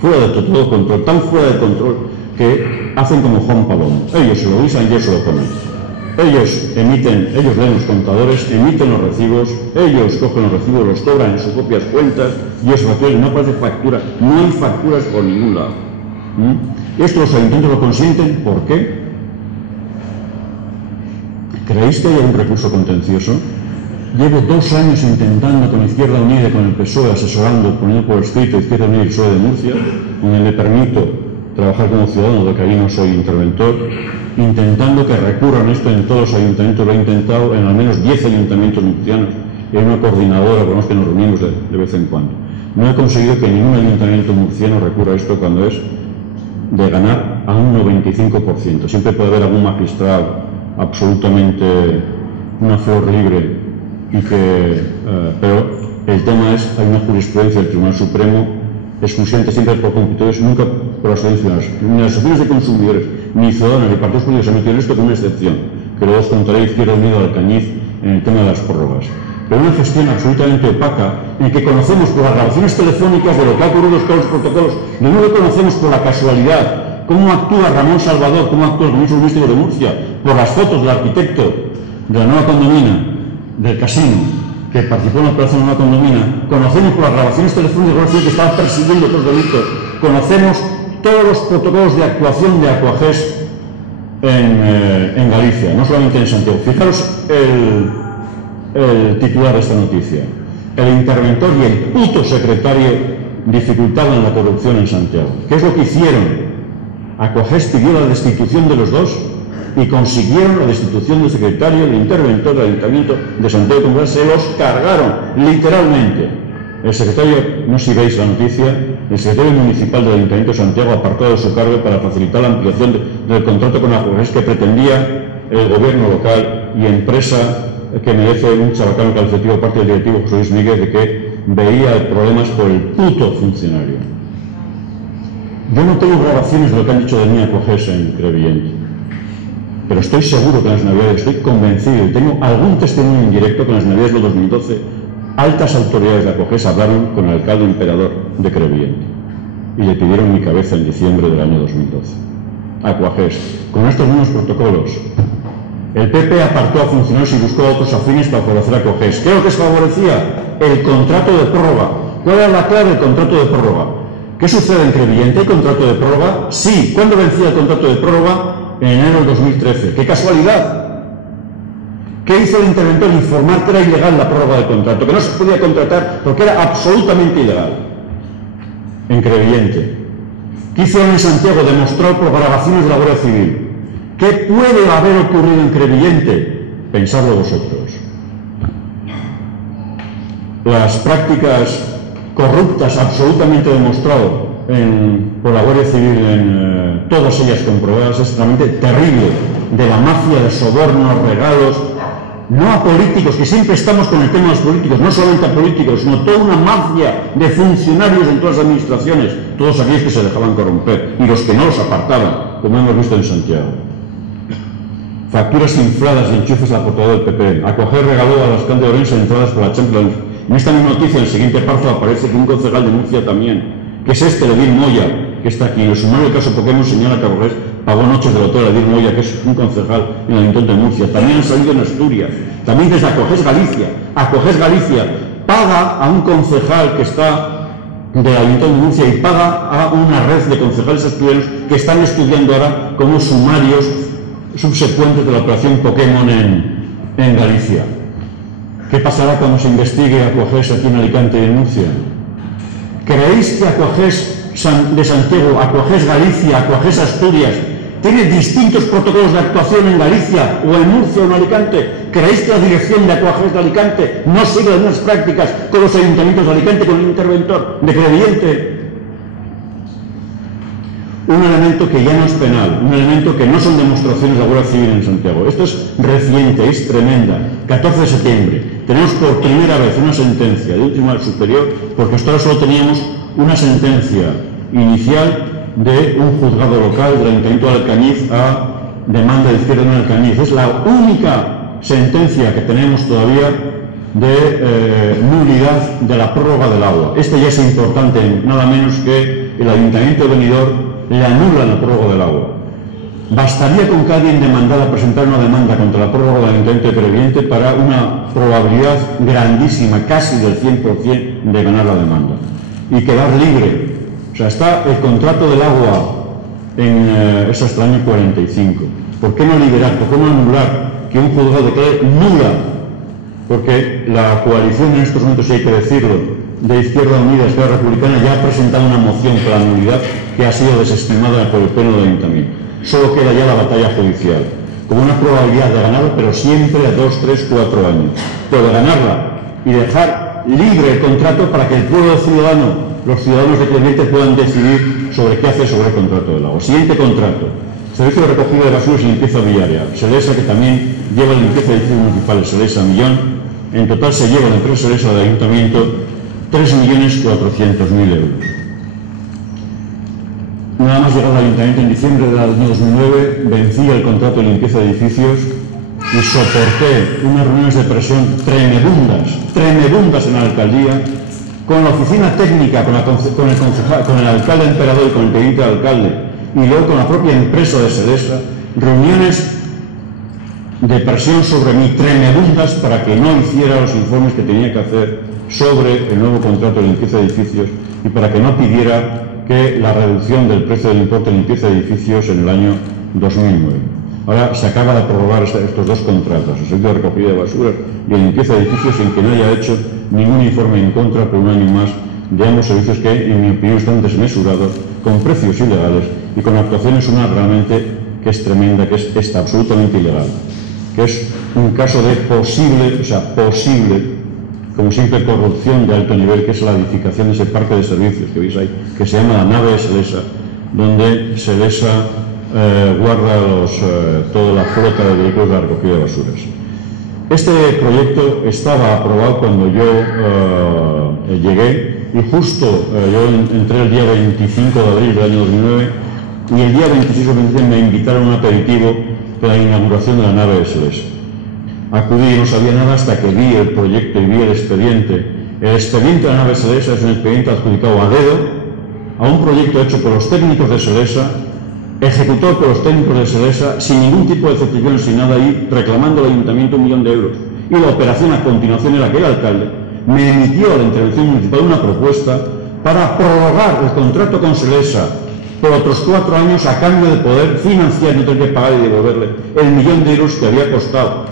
fuera de todo control, tan fuera de control que hacen como Juan Palomo. Ellos se lo guisan y ellos se lo comen. Ellos leen los contadores, emiten los recibos, ellos cogen los recibos, los cobran en sus propias cuentas y eso no aparece factura, no hay facturas por ningún lado. Esto los ayuntamientos lo consienten, ¿por qué? ¿Creéis que hay un recurso contencioso? Llevo 2 años intentando con Izquierda Unida y con el PSOE, asesorando, poniendo por escrito Izquierda Unida y el PSOE de Murcia, donde me permito trabajar como ciudadano, de que ahí no soy interventor, intentando que recurran esto en todos los ayuntamientos. Lo he intentado en al menos 10 ayuntamientos murcianos y hay una coordinadora con los que nos reunimos de vez en cuando. No he conseguido que ningún ayuntamiento murciano recurra a esto cuando es de ganar a un 95%. Siempre puede haber algún magistrado absolutamente una flor libre pero el tema es, hay una jurisprudencia del Tribunal Supremo excluyente siempre por competidores, nunca por las asociaciones ciudadanas. Ni las asociaciones de consumidores, ni ciudadanos, ni partidos políticos han metido esto con una excepción, que luego os contaré Izquierda Unida de Alcañiz en el tema de las prórrogas. Pero una gestión absolutamente opaca, en que conocemos por las grabaciones telefónicas de lo que ha ocurrido en los protocolos, de nuevo conocemos por la casualidad cómo actúa Ramón Salvador, cómo actúa el ministro turístico de Murcia, por las fotos del arquitecto de la nueva condomina, del casino, que participó en la operación de la nueva condomina, conocemos por las grabaciones telefónicas que estaban persiguiendo otros delitos, conocemos todos los protocolos de actuación de Aquagés en Galicia, no solamente en Santiago. Fijaros el titular de esta noticia: el interventor y el puto secretario dificultaban la corrupción en Santiago. ¿Qué es lo que hicieron? Aquagés pidió la destitución de los dos y consiguieron la destitución del secretario y del interventor del Ayuntamiento de Santiago de Compostela. Se los cargaron, literalmente. El secretario, no sé si veis la noticia, el secretario municipal del Ayuntamiento de Santiago apartó de su cargo para facilitar la ampliación del contrato con Aquagés que pretendía el gobierno local y empresa que merece un chabacano calificativo por parte del directivo José Luis Míguez, de que veía problemas por el puto funcionario. Yo no tengo grabaciones de lo que han dicho de mí Aquagés en Crevillente, pero estoy seguro que en las Navidades, estoy convencido, y tengo algún testimonio indirecto que en las Navidades del 2012 altas autoridades de Aquagés hablaron con el alcalde emperador de Crevillente y le pidieron mi cabeza en diciembre del año 2012. Aquagés, con estos mismos protocolos, el PP apartó a funcionarios y buscó a otros afines para favorecer a Aquagés. ¿Qué es lo que se favorecía? El contrato de prórroga. ¿Cuál era la clave del contrato de prórroga? ¿Qué sucede en Crevillente? ¿Hay contrato de prórroga? Sí. ¿Cuándo vencía el contrato de prórroga? En enero del 2013. ¡Qué casualidad! ¿Qué hizo el interventor? Informar que era ilegal la prórroga del contrato, que no se podía contratar porque era absolutamente ilegal. En Crevillente. ¿Qué hicieron en Santiago? Demostrar por grabaciones de la Guardia Civil. ¿Qué puede haber ocurrido en Crevillente? Pensadlo vosotros. Las prácticas corruptas, absolutamente demostrado por la Guardia Civil, en todas ellas comprobadas, es realmente terrible, de la mafia de sobornos, regalos, no a políticos, que siempre estamos con el tema de los políticos, no solamente a políticos, sino toda una mafia de funcionarios en todas las administraciones, todos aquellos que se dejaban corromper y los que no los apartaban, como hemos visto en Santiago. Facturas infladas de enchufes a la portadora del PP. Aquagés regaló a las alcalde de Orense entradas por la Champions. En esta misma noticia, en el siguiente párrafo, aparece que un concejal de Murcia también, que es Edil Moya, que está aquí. En el sumario del caso Pokémon señala que Aquagés pagó noches del hotel a Edil Moya, que es un concejal en el Ayuntamiento de Murcia. También han salido en Asturias. También desde Aquagés Galicia. Aquagés Galicia paga a un concejal que está del Ayuntamiento de Murcia y paga a una red de concejales asturianos que están estudiando ahora como sumarios subsecuentes de la operación Pokémon en Galicia. ¿Qué pasará cuando se investigue Aquagés aquí en Alicante y en Murcia? ¿Creéis que Aquagés de Santiago, Aquagés Galicia, Aquagés Asturias tiene distintos protocolos de actuación en Galicia o en Murcia o en Alicante? ¿Creéis que la dirección de Aquagés de Alicante no sigue las mismas prácticas con los ayuntamientos de Alicante, con el interventor de Crevillente? Un elemento que ya no es penal, un elemento que no son demostraciones de la Guardia Civil en Santiago. Esto es reciente, es tremenda. 14 de septiembre. Tenemos por primera vez una sentencia de un tribunal superior, porque hasta ahora solo teníamos una sentencia inicial de un juzgado local del Ayuntamiento de Alcañiz a demanda de Izquierda en Alcañiz. Es la única sentencia que tenemos todavía de nulidad de la prórroga del agua. Este ya es importante, nada menos que el Ayuntamiento de Benidorm le anulan la prórroga del agua. Bastaría con que alguien demandara presentar una demanda contra la prórroga del Ayuntamiento de Crevillente para una probabilidad grandísima, casi del 100%, de ganar la demanda y quedar libre. O sea, está el contrato del agua es hasta el año 45. ¿Por qué no liberar? ¿Por qué no anular que un juzgado declare nula? Porque la coalición en estos momentos, si hay que decirlo, de Izquierda Unida y Esquerra Republicana ya ha presentado una moción por la nulidad que ha sido desestimada por el pleno del Ayuntamiento. Solo queda ya la batalla judicial, con una probabilidad de ganarla, pero siempre a 2, 3, 4 años. Pero de ganarla y dejar libre el contrato para que el pueblo ciudadano, los ciudadanos de Crevillente, puedan decidir sobre qué hacer sobre el contrato del agua. Siguiente contrato: Servicio de recogida de basuras y limpieza viaria. Selesa, que también lleva la limpieza de edificios municipales, Selesa, millón. En total se lleva la empresa Selesa del Ayuntamiento 3.400.000 euros. Nada más llegar al Ayuntamiento en diciembre del año 2009, vencía el contrato de limpieza de edificios y soporté unas reuniones de presión tremebundas en la alcaldía, con la oficina técnica, con el alcalde emperador y con el teniente de alcalde, y luego con la propia empresa de Selesa, reuniones de presión sobre mí tremebundas para que no hiciera los informes que tenía que hacer sobre el nuevo contrato de limpieza de edificios y para que no pidiera que la reducción del precio del importe de limpieza de edificios en el año 2009. Ahora se acaba de prorrogar estos dos contratos, el servicio de recogida de basuras y de limpieza de edificios, sin que no haya hecho ningún informe en contra por un año más de ambos servicios que, en mi opinión, están desmesurados, con precios ilegales y con actuaciones, una realmente que es tremenda, que es absolutamente ilegal, que es un caso de posible, como siempre, corrupción de alto nivel, que es la edificación de ese parque de servicios que veis ahí, que se llama la nave Selesa, donde Selesa guarda toda la flota de vehículos de recogida de basuras. Este proyecto estaba aprobado cuando yo llegué, y justo yo entré el día 25 de abril del año 2009, y el día 26 o 27 me invitaron a un aperitivo de la inauguración de la nave de Selesa. Acudí y no sabía nada hasta que vi el proyecto y vi el expediente. El expediente de la nave Selesa es un expediente adjudicado a dedo a un proyecto hecho por los técnicos de Selesa, ejecutado por los técnicos de Selesa, sin ningún tipo de certificación, sin nada, y reclamando al ayuntamiento 1 millón de euros. Y la operación a continuación era que el alcalde me emitió a la intervención municipal una propuesta para prorrogar el contrato con Selesa por otros 4 años a cambio de poder financiar, no tener que pagar y devolverle el 1 millón de euros que había costado,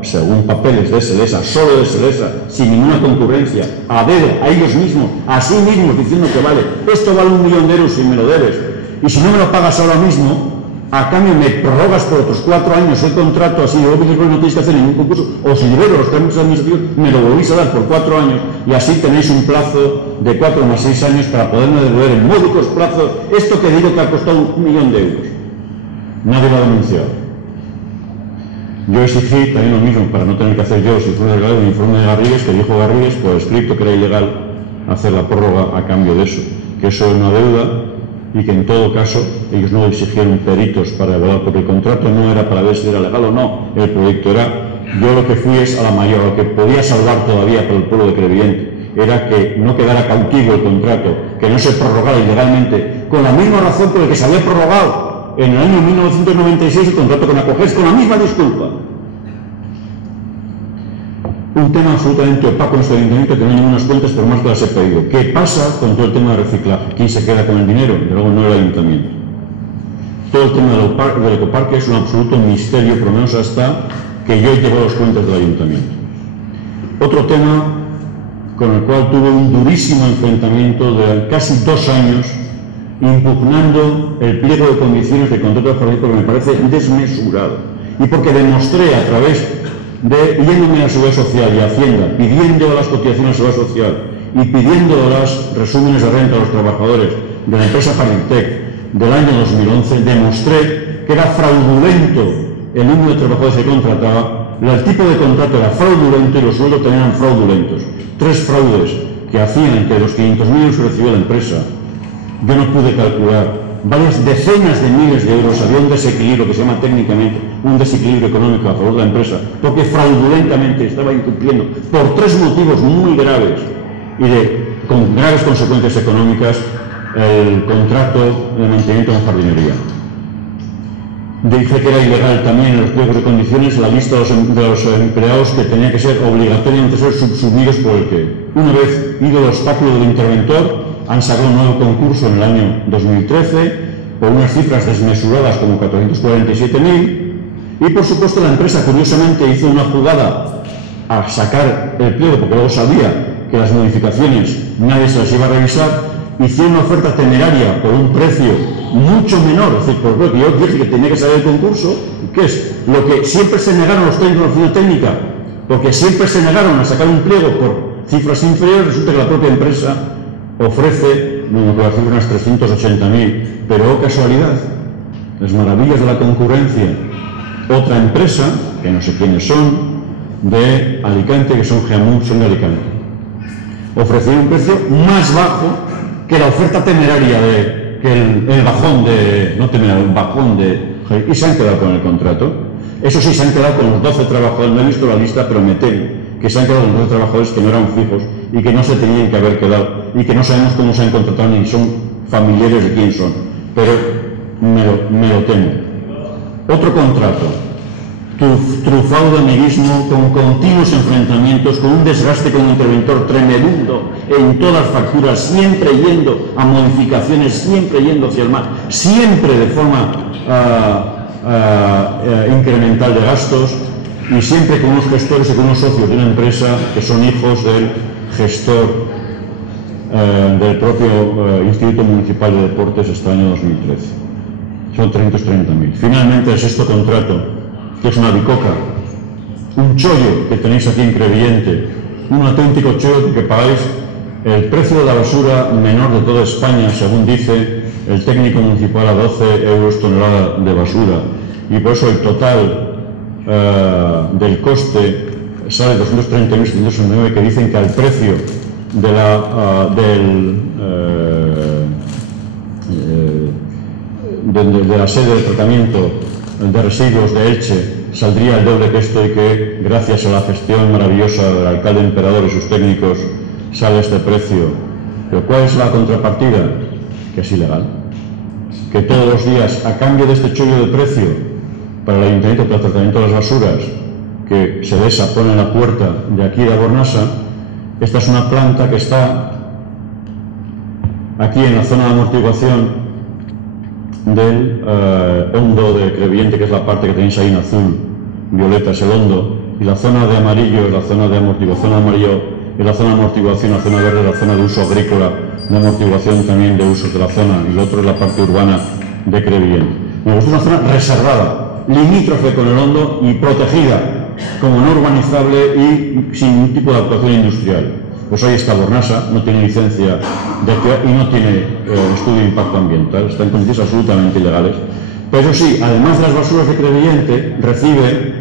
según papeles de Selesa, solo de Selesa, sin ninguna concurrencia, a dedo, a ellos mismos, a sí mismos, diciendo que vale, esto vale 1 millón de euros y me lo debes. Y si no me lo pagas ahora mismo, a cambio me prorrogas por otros 4 años el contrato, así luego no tienes que hacer ningún concurso, o si libero los términos administrativos, me lo volvéis a dar por 4 años, y así tenéis un plazo de 4 más 6 años para poderme devolver en módicos plazos esto que digo que ha costado 1 millón de euros. Nadie lo ha denunciado. Yo exigí también lo mismo, para no tener que hacer yo los informes legales, un informe de Garrigues, que dijo Garrigues por escrito que era ilegal hacer la prórroga a cambio de eso, que eso es una deuda y que en todo caso ellos no exigieron peritos para evaluar, porque el contrato no era para ver si era legal o no, el proyecto era, yo lo que fui es a la mayor, lo que podía salvar todavía por el pueblo de Crevillente, era que no quedara cautivo el contrato, que no se prorrogara ilegalmente, con la misma razón por la que se había prorrogado en el año 1996 el contrato con Acoges, con la misma disculpa. Un tema absolutamente opaco en este ayuntamiento, que no hay ninguna cuentas por más que las he pedido. ¿Qué pasa con todo el tema de reciclaje? ¿Quién se queda con el dinero? De luego no el ayuntamiento. Todo el tema del ecoparque es un absoluto misterio, por lo menos hasta que yo llevo las cuentas del ayuntamiento. Otro tema con el cual tuve un durísimo enfrentamiento de casi 2 años, impugnando el pliego de condiciones de contrato de jardín, porque me parece desmesurado, y porque demostré a través de yéndome a la Seguridad Social y a Hacienda, pidiendo las cotizaciones de la Seguridad Social y pidiendo los resúmenes de renta a los trabajadores de la empresa Jardintec del año 2011, demostré que era fraudulento el número de trabajadores que contrataba, el tipo de contrato era fraudulento y los sueldos también eran fraudulentos. 3 fraudes que hacían que los 500.000 euros que recibió la empresa, yo no pude calcular, varias decenas de miles de euros, había un desequilibrio que se llama técnicamente un desequilibrio económico a favor de la empresa, porque fraudulentamente estaba incumpliendo por 3 motivos muy graves y con graves consecuencias económicas el contrato de mantenimiento de jardinería. Dije que era ilegal también en los pliegos de condiciones la lista de los empleados que tenía que ser obligatoriamente ser subsumidos por el que, una vez ido el obstáculo del interventor, han sacado un nuevo concurso en el año 2013 por unas cifras desmesuradas como 447.000 y por supuesto la empresa curiosamente hizo una jugada a sacar el pliego porque luego sabía que las modificaciones nadie se las iba a revisar, hicieron una oferta temeraria por un precio mucho menor, es decir, por lo que yo dije que tenía que salir el concurso, que es lo que siempre se negaron los técnicos de la oficina técnica, porque siempre se negaron a sacar un pliego por cifras inferiores, resulta que la propia empresa ofrece, no me acuerdo decir, unas 380.000, pero oh casualidad, las maravillas de la concurrencia, otra empresa, que no sé quiénes son, de Alicante, que son Geamur, son de Alicante, ofrecieron un precio más bajo que la oferta temeraria que el bajón de, no temerario, un bajón de, y se han quedado con el contrato. Eso sí, se han quedado con los 12 trabajadores, no he visto la lista, pero me temo que se han quedado con los 12 trabajadores que no eran fijos y que no se tenían que haber quedado y que no sabemos cómo se han contratado ni son familiares de quién son, pero me lo temo. Otro contrato trufado de amiguismo, con continuos enfrentamientos, con un desgaste como interventor tremendo en todas las facturas, siempre yendo a modificaciones, siempre yendo hacia el mal, siempre de forma incremental de gastos, y siempre con unos gestores y con unos socios de una empresa que son hijos del gestor del propio Instituto Municipal de Deportes hasta el año 2013. Son 330.000. Finalmente, el sexto contrato, que es una bicoca, un chollo que tenéis aquí en Crevillente, un auténtico chollo que pagáis el precio de la basura menor de toda España, según dice el técnico municipal, a 12 euros tonelada de basura, y por eso el total del coste sale 230.769, que dicen que al precio de la sede de tratamiento de residuos de Elche saldría el doble que esto, y que gracias a la gestión maravillosa del alcalde Emperador y sus técnicos sale este precio. Pero ¿cuál es la contrapartida? Que es ilegal. Que todos los días, a cambio de este chollo de precio para el ayuntamiento para el tratamiento de las basuras, que Sedesa pone en la puerta de aquí de Abornasa, esta es una planta que está aquí en la zona de amortiguación del hondo de Crevillente, que es la parte que tenéis ahí en azul, violeta es el hondo, y la zona de amarillo es la zona de amortiguación, amarillo es la zona de amortiguación, la zona verde es la zona de uso agrícola, de amortiguación también de usos de la zona, y lo otro es la parte urbana de Crevillente. Me gusta una zona reservada, limítrofe con el hondo y protegida como no urbanizable y sin ningún tipo de actuación industrial. Pues ahí está Abornasa, no tiene licencia y no tiene estudio de impacto ambiental, está en condiciones absolutamente ilegales. Pero eso sí, además de las basuras de Crevillente, recibe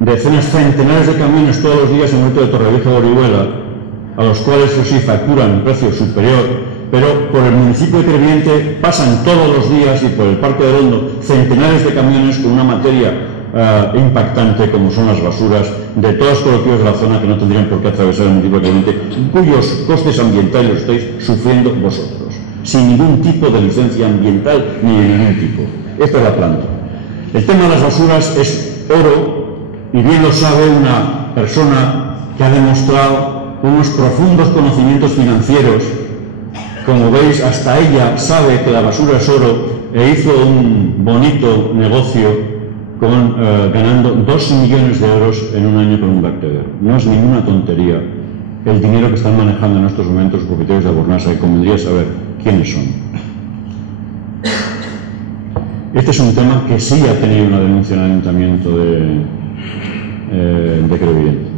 decenas, centenares de camiones todos los días en el momento de Torrevieja de Orihuela, a los cuales eso sí facturan un precio superior, pero por el municipio de Crevillente pasan todos los días, y por el Parque del Hondo, centenares de camiones con una materia impactante como son las basuras de todos los colectivos de la zona que no tendrían por qué atravesar el municipio de Crevillente, cuyos costes ambientales los estáis sufriendo vosotros, sin ningún tipo de licencia ambiental ni de ningún tipo. Esta es la planta. El tema de las basuras es oro, y bien lo sabe una persona que ha demostrado unos profundos conocimientos financieros. Como veis, hasta ella sabe que la basura es oro, e hizo un bonito negocio ganando 2 millones de euros en un año con un vertedero. No es ninguna tontería el dinero que están manejando en estos momentos los propietarios de Abornasa, y convendría saber quiénes son. Este es un tema que sí ha tenido una denuncia en el ayuntamiento de Crevillente.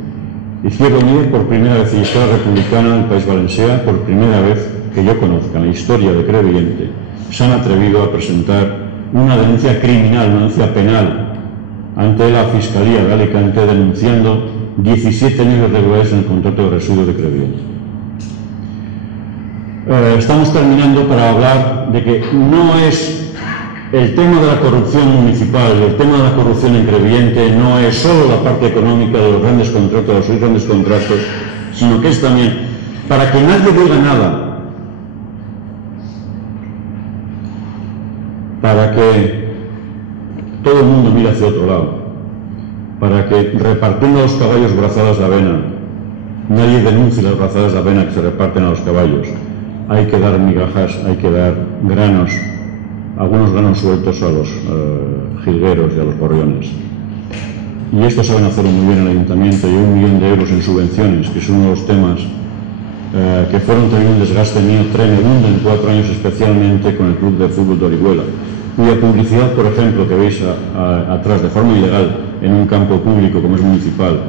Izquierda Unida, por primera vez, y Esquerra Republicana del País Valencià, por primera vez que yo conozca en la historia de Crevillente, se han atrevido a presentar una denuncia criminal, una denuncia penal, ante la Fiscalía de Alicante, denunciando 17 años de irregularidades en el contrato de residuos de Crevillente. Estamos terminando para hablar de que no es el tema de la corrupción municipal, el tema de la corrupción en Crevillente no es solo la parte económica de los grandes contratos, de los 6 grandes contratos, sino que es también para que nadie diga nada, para que todo el mundo mire hacia otro lado, para que repartiendo a los caballos brazadas de avena, nadie denuncie las brazadas de avena que se reparten a los caballos. Hay que dar migajas, hay que dar granos, algunos granos sueltos a los jilgueros y a los gorriones. Y esto saben hacerlo muy bien el ayuntamiento, y 1 millón de euros en subvenciones, que es uno de los temas que fueron también un desgaste mío tremendo en 4 años, especialmente con el Club de Fútbol de Orihuela, cuya publicidad, por ejemplo, que veis atrás de forma ilegal en un campo público como es municipal,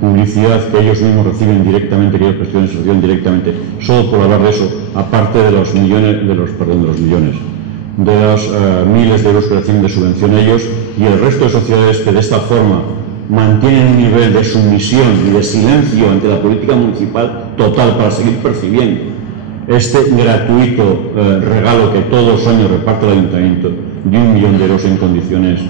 publicidad que ellos mismos reciben directamente, que ellos reciben directamente, solo por hablar de eso, aparte de los millones, de los miles de euros que reciben de subvención ellos y el resto de sociedades que de esta forma mantienen un nivel de sumisión y de silencio ante la política municipal total para seguir percibiendo este gratuito regalo que todos los años reparte el ayuntamiento de 1 millón de euros en condiciones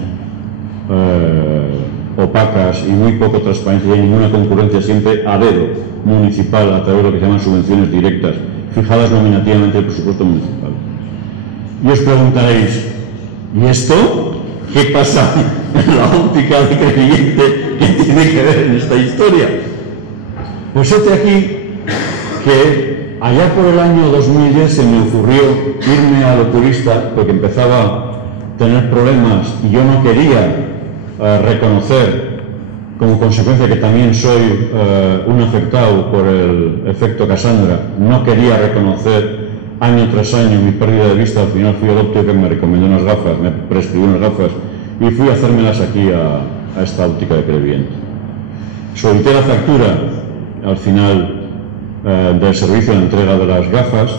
opacas y muy poco transparencia y ninguna concurrencia, siempre a dedo municipal a través de lo que se llaman subvenciones directas fijadas nominativamente el presupuesto municipal. Y os preguntaréis, ¿y esto? ¿qué pasa en la óptica de creyente que tiene que ver en esta historia? Pues este aquí que allá por el año 2010 se me ocurrió irme al oculista porque empezaba a tener problemas y yo no quería reconocer, como consecuencia que también soy un afectado por el efecto Cassandra, no quería reconocer año tras año mi pérdida de vista. Al final fui al óptico que me recomendó unas gafas, me prescribió unas gafas y fui a hacérmelas aquí a esta óptica de Crevillent. Solicité la factura al final del servicio de entrega de las gafas.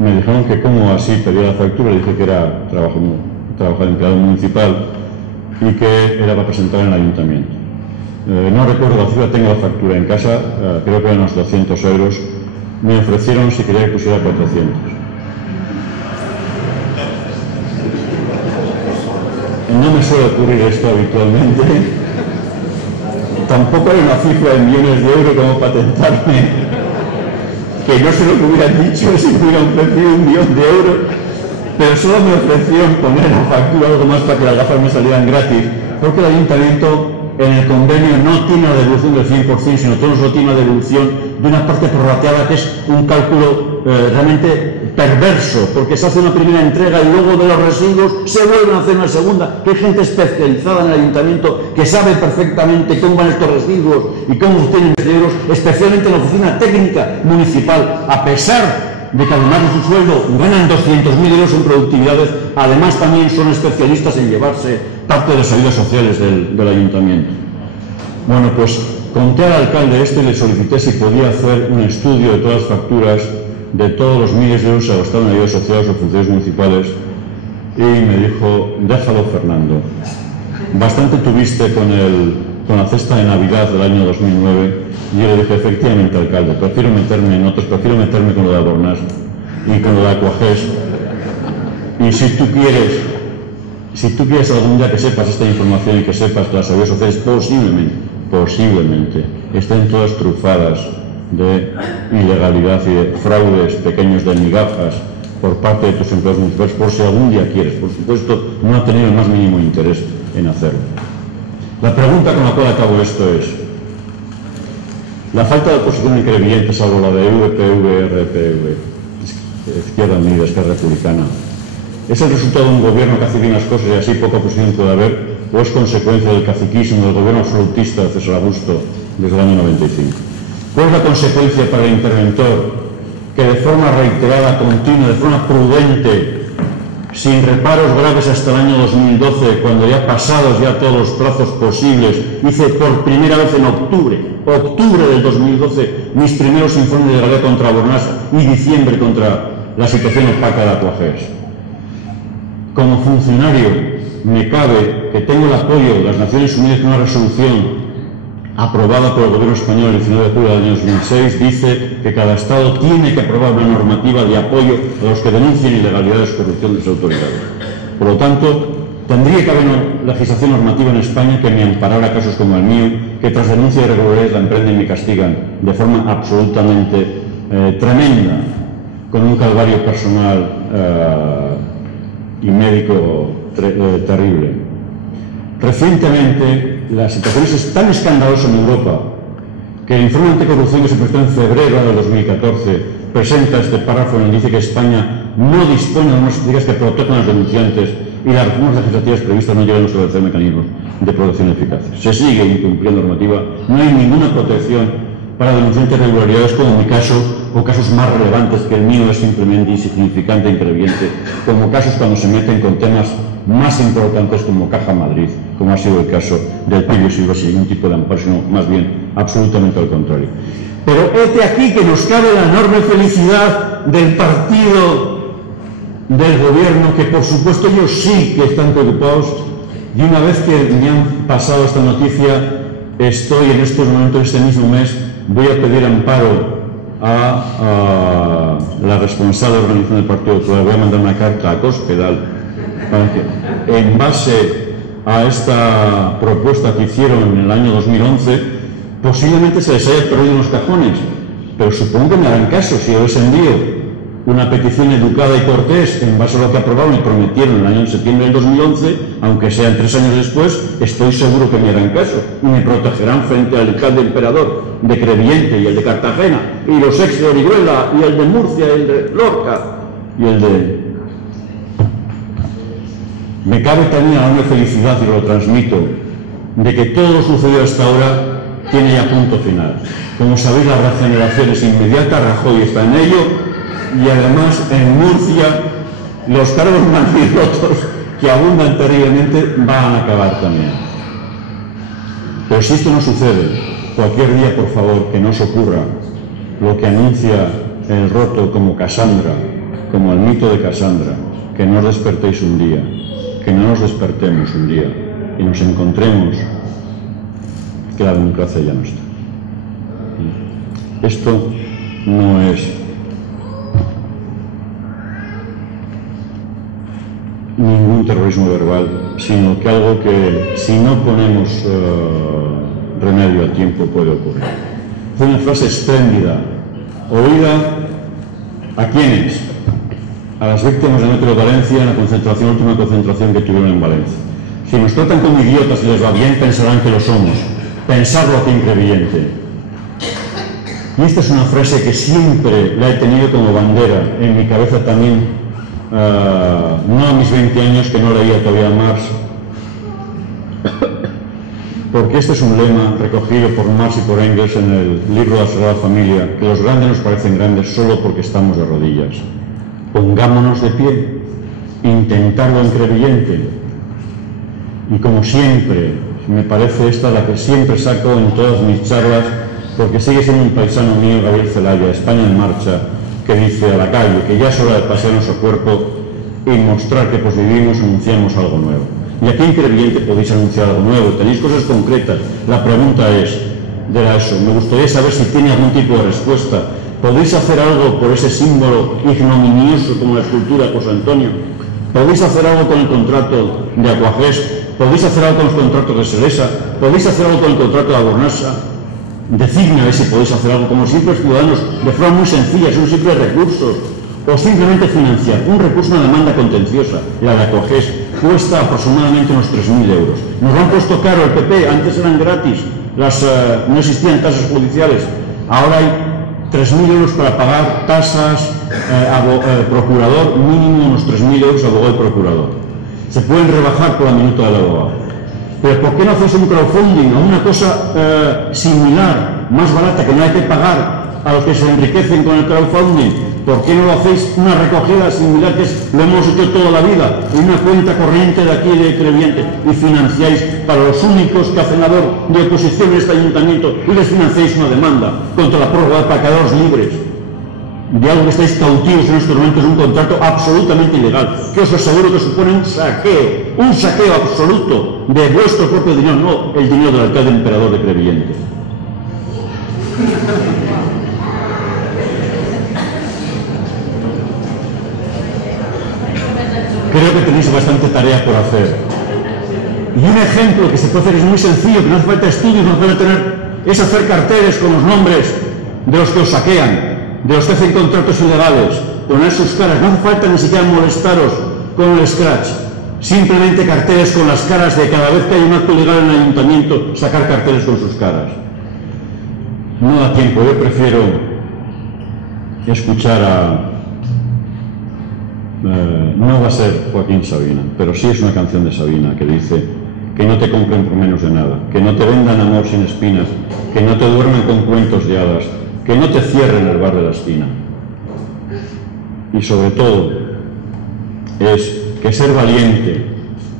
Me dijeron que como así pedía la factura, le dije que era trabajo de empleado municipal y que era para presentar en el ayuntamiento. No recuerdo la cifra, tengo la factura en casa, creo que eran unos 200 euros. Me ofrecieron si quería que pusiera 400. No me suele ocurrir esto habitualmente. Tampoco hay una cifra de millones de euros como para tentarme, que no sé lo que hubieran dicho si me hubieran ofrecido 1 millón de euros, pero solo me ofrecieron poner la factura algo más para que las gafas me salieran gratis, porque el ayuntamiento en el convenio no tiene la devolución del 100%, sino todo solo tiene una devolución de una parte prorrateada, que es un cálculo realmente perverso, porque se hace una primera entrega y luego de los residuos se vuelven a hacer una segunda, que hay gente especializada en el ayuntamiento que sabe perfectamente cómo van estos residuos y cómo obtienen residuos, especialmente en la oficina técnica municipal. A pesar de que además de su sueldo ganan 200.000 euros en productividades, además también son especialistas en llevarse parte de las ayudas sociales del ayuntamiento. Bueno, pues conté al alcalde esto y le solicité si podía hacer un estudio de todas las facturas de todos los miles de euros que gastaron en ayudas sociales o funciones municipales, y me dijo: déjalo, Fernando, bastante tuviste con la cesta de Navidad del año 2009. Y yo le dije: efectivamente, alcalde, prefiero meterme en otros, prefiero meterme con lo de Adornas y con lo de Aquagés, y si tú quieres algún día que sepas esta información y que sepas que las ayudas sociales posiblemente estén todas trufadas de ilegalidad y de fraudes pequeños de migajas por parte de tus empleados municipales, por si algún día quieres. Por supuesto, no ha tenido el más mínimo interés en hacerlo. La pregunta con la cual acabo esto es: la falta de oposición en Crevillent, salvo la de VPV, RPV, Izquierda Unida, Esquerra Republicana, ¿es el resultado de un gobierno que hace bien las cosas y así poca oposición puede haber, o es consecuencia del caciquismo del gobierno absolutista de César Augusto desde el año 95? ¿Cuál es la consecuencia para el interventor que de forma reiterada, continua, de forma prudente, sin reparos graves hasta el año 2012, cuando ya pasados ya todos los plazos posibles, hice por primera vez en octubre del 2012 mis primeros informes de legalidad contra Adornas y diciembre contra la situación opaca de Aquagés? Como funcionario me cabe que tengo el apoyo de las Naciones Unidas con una resolución aprobada por el gobierno español el 19 de julio del año 2006, dice que cada Estado tiene que aprobar una normativa de apoyo a los que denuncien ilegalidades o corrupción de sus autoridades. Por lo tanto, tendría que haber una legislación normativa en España que me amparara casos como el mío, que tras denuncia de irregularidades la emprenden y me castigan de forma absolutamente tremenda, con un calvario personal y médico terrible. Recientemente, la situación es tan escandalosa en Europa que el informe anticorrupción que se presentó en febrero del 2014 presenta este párrafo en el que dice que España no dispone de unas políticas que protejan a los denunciantes y las reformas legislativas previstas no llegan a establecer mecanismos de protección eficaces. Se sigue incumpliendo normativa, no hay ninguna protección para denunciantes de irregularidades como mi caso, o casos más relevantes que el mío es simplemente insignificante e increyente, como casos cuando se meten con temas más importantes como Caja Madrid, como ha sido el caso del Pillo Silva, sin ningún tipo de amparo, sino más bien absolutamente al contrario. Pero este aquí que nos cabe la enorme felicidad del partido del gobierno, que por supuesto ellos sí que están preocupados, y una vez que me han pasado esta noticia, estoy en estos momentos, este mismo mes, voy a pedir amparo a la responsable de organización del partido, que voy a mandar una carta a Cospedal para que, en base a esta propuesta que hicieron en el año 2011, posiblemente se les haya perdido en los cajones, pero supongo que me harán caso si yo les envío una petición educada y cortés en base a lo que aprobaron y prometieron el año en septiembre del 2011, aunque sean 3 años después, estoy seguro que me harán caso y me protegerán frente al alcalde emperador de Crevillente y el de Cartagena, y los ex de Orihuela, y el de Murcia, y el de Lorca, y el de... Me cabe también a darme felicidad, y lo transmito, de que todo lo sucedido hasta ahora tiene ya punto final. Como sabéis, la regeneración es inmediata, Rajoy está en ello, y además en Murcia los cargos manilotos que abundan terriblemente van a acabar también. Pero si esto no sucede, cualquier día, por favor, que no os ocurra lo que anuncia el roto como Casandra, como el mito de Casandra, que no os despertéis un día, que no nos despertemos un día y nos encontremos que la democracia ya no está. Esto no es ningún terrorismo verbal, sino que algo que, si no ponemos remedio a tiempo, puede ocurrir. Fue una frase espléndida, oída ¿a quiénes? A las víctimas del metro de Valencia en la concentración, última concentración que tuvieron en Valencia. Si nos tratan como idiotas y les va bien, pensarán que lo somos. Pensarlo aquí en Crevillente. Y esta es una frase que siempre la he tenido como bandera en mi cabeza también. No a mis 20 años, que no leía todavía Marx, porque este es un lema recogido por Marx y por Engels en el libro de la Sagrada Familia, que los grandes nos parecen grandes solo porque estamos de rodillas. Pongámonos de pie, intentarlo en Crevillente, y como siempre, me parece esta la que siempre saco en todas mis charlas, porque sigue siendo un paisano mío, Gabriel Celaya, España en Marcha, que dice a la calle que ya es hora de pasear nuestro cuerpo y mostrar que pues vivimos, anunciamos algo nuevo. Y aquí en Crevillente podéis anunciar algo nuevo, tenéis cosas concretas. La pregunta es, de la ESO, me gustaría saber si tiene algún tipo de respuesta. ¿Podéis hacer algo por ese símbolo ignominioso como la escultura de José Antonio? ¿Podéis hacer algo con el contrato de Aquagés? ¿Podéis hacer algo con los contratos de Seresa? ¿Podéis hacer algo con el contrato de Abornasa? Decidme a ver si podéis hacer algo como simples ciudadanos, de forma muy sencilla, son simples recursos, o simplemente financiar un recurso, una demanda contenciosa. La de Aquagés cuesta aproximadamente unos 3.000 euros. Nos lo han puesto caro el PP, antes eran gratis, no existían tasas judiciales, ahora hay 3.000 euros para pagar tasas, procurador, mínimo unos 3.000 euros abogado y procurador. Se pueden rebajar por la minuta del abogado. Pero ¿por qué no hacéis un crowdfunding o una cosa similar, más barata, que no hay que pagar a los que se enriquecen con el crowdfunding? ¿Por qué no lo hacéis una recogida similar, que lo hemos hecho toda la vida, en una cuenta corriente de aquí de Crevillente, y financiáis para los únicos que hacen labor de oposición en este ayuntamiento, y les financiáis una demanda contra la prórroga para quedaros libres de algo que estáis cautivos en estos momentos, un contrato absolutamente ilegal, que os aseguro que supone un saqueo absoluto de vuestro propio dinero, no el dinero del alcalde emperador de Crevillente. Creo que tenéis bastante tarea por hacer. Y un ejemplo que se puede hacer es muy sencillo, que no hace falta estudios, no hace falta tener, es hacer carteles con los nombres de los que os saquean, de los que hacen contratos ilegales, poner sus caras. No hace falta ni siquiera molestaros con el scratch, simplemente carteles con las caras de cada vez que hay un acto ilegal en el ayuntamiento, sacar carteles con sus caras. No da tiempo, yo prefiero escuchar a... no va a ser Joaquín Sabina, pero sí es una canción de Sabina que dice que no te compren por menos de nada, que no te vendan amor sin espinas, que no te duerman con cuentos de hadas, que no te cierren el bar de la esquina. Y sobre todo es que ser valiente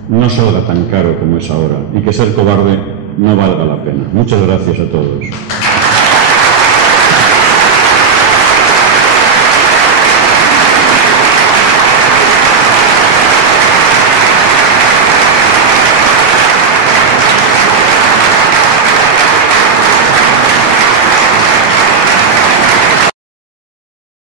no salga tan caro como es ahora, y que ser cobarde no valga la pena. Muchas gracias a todos.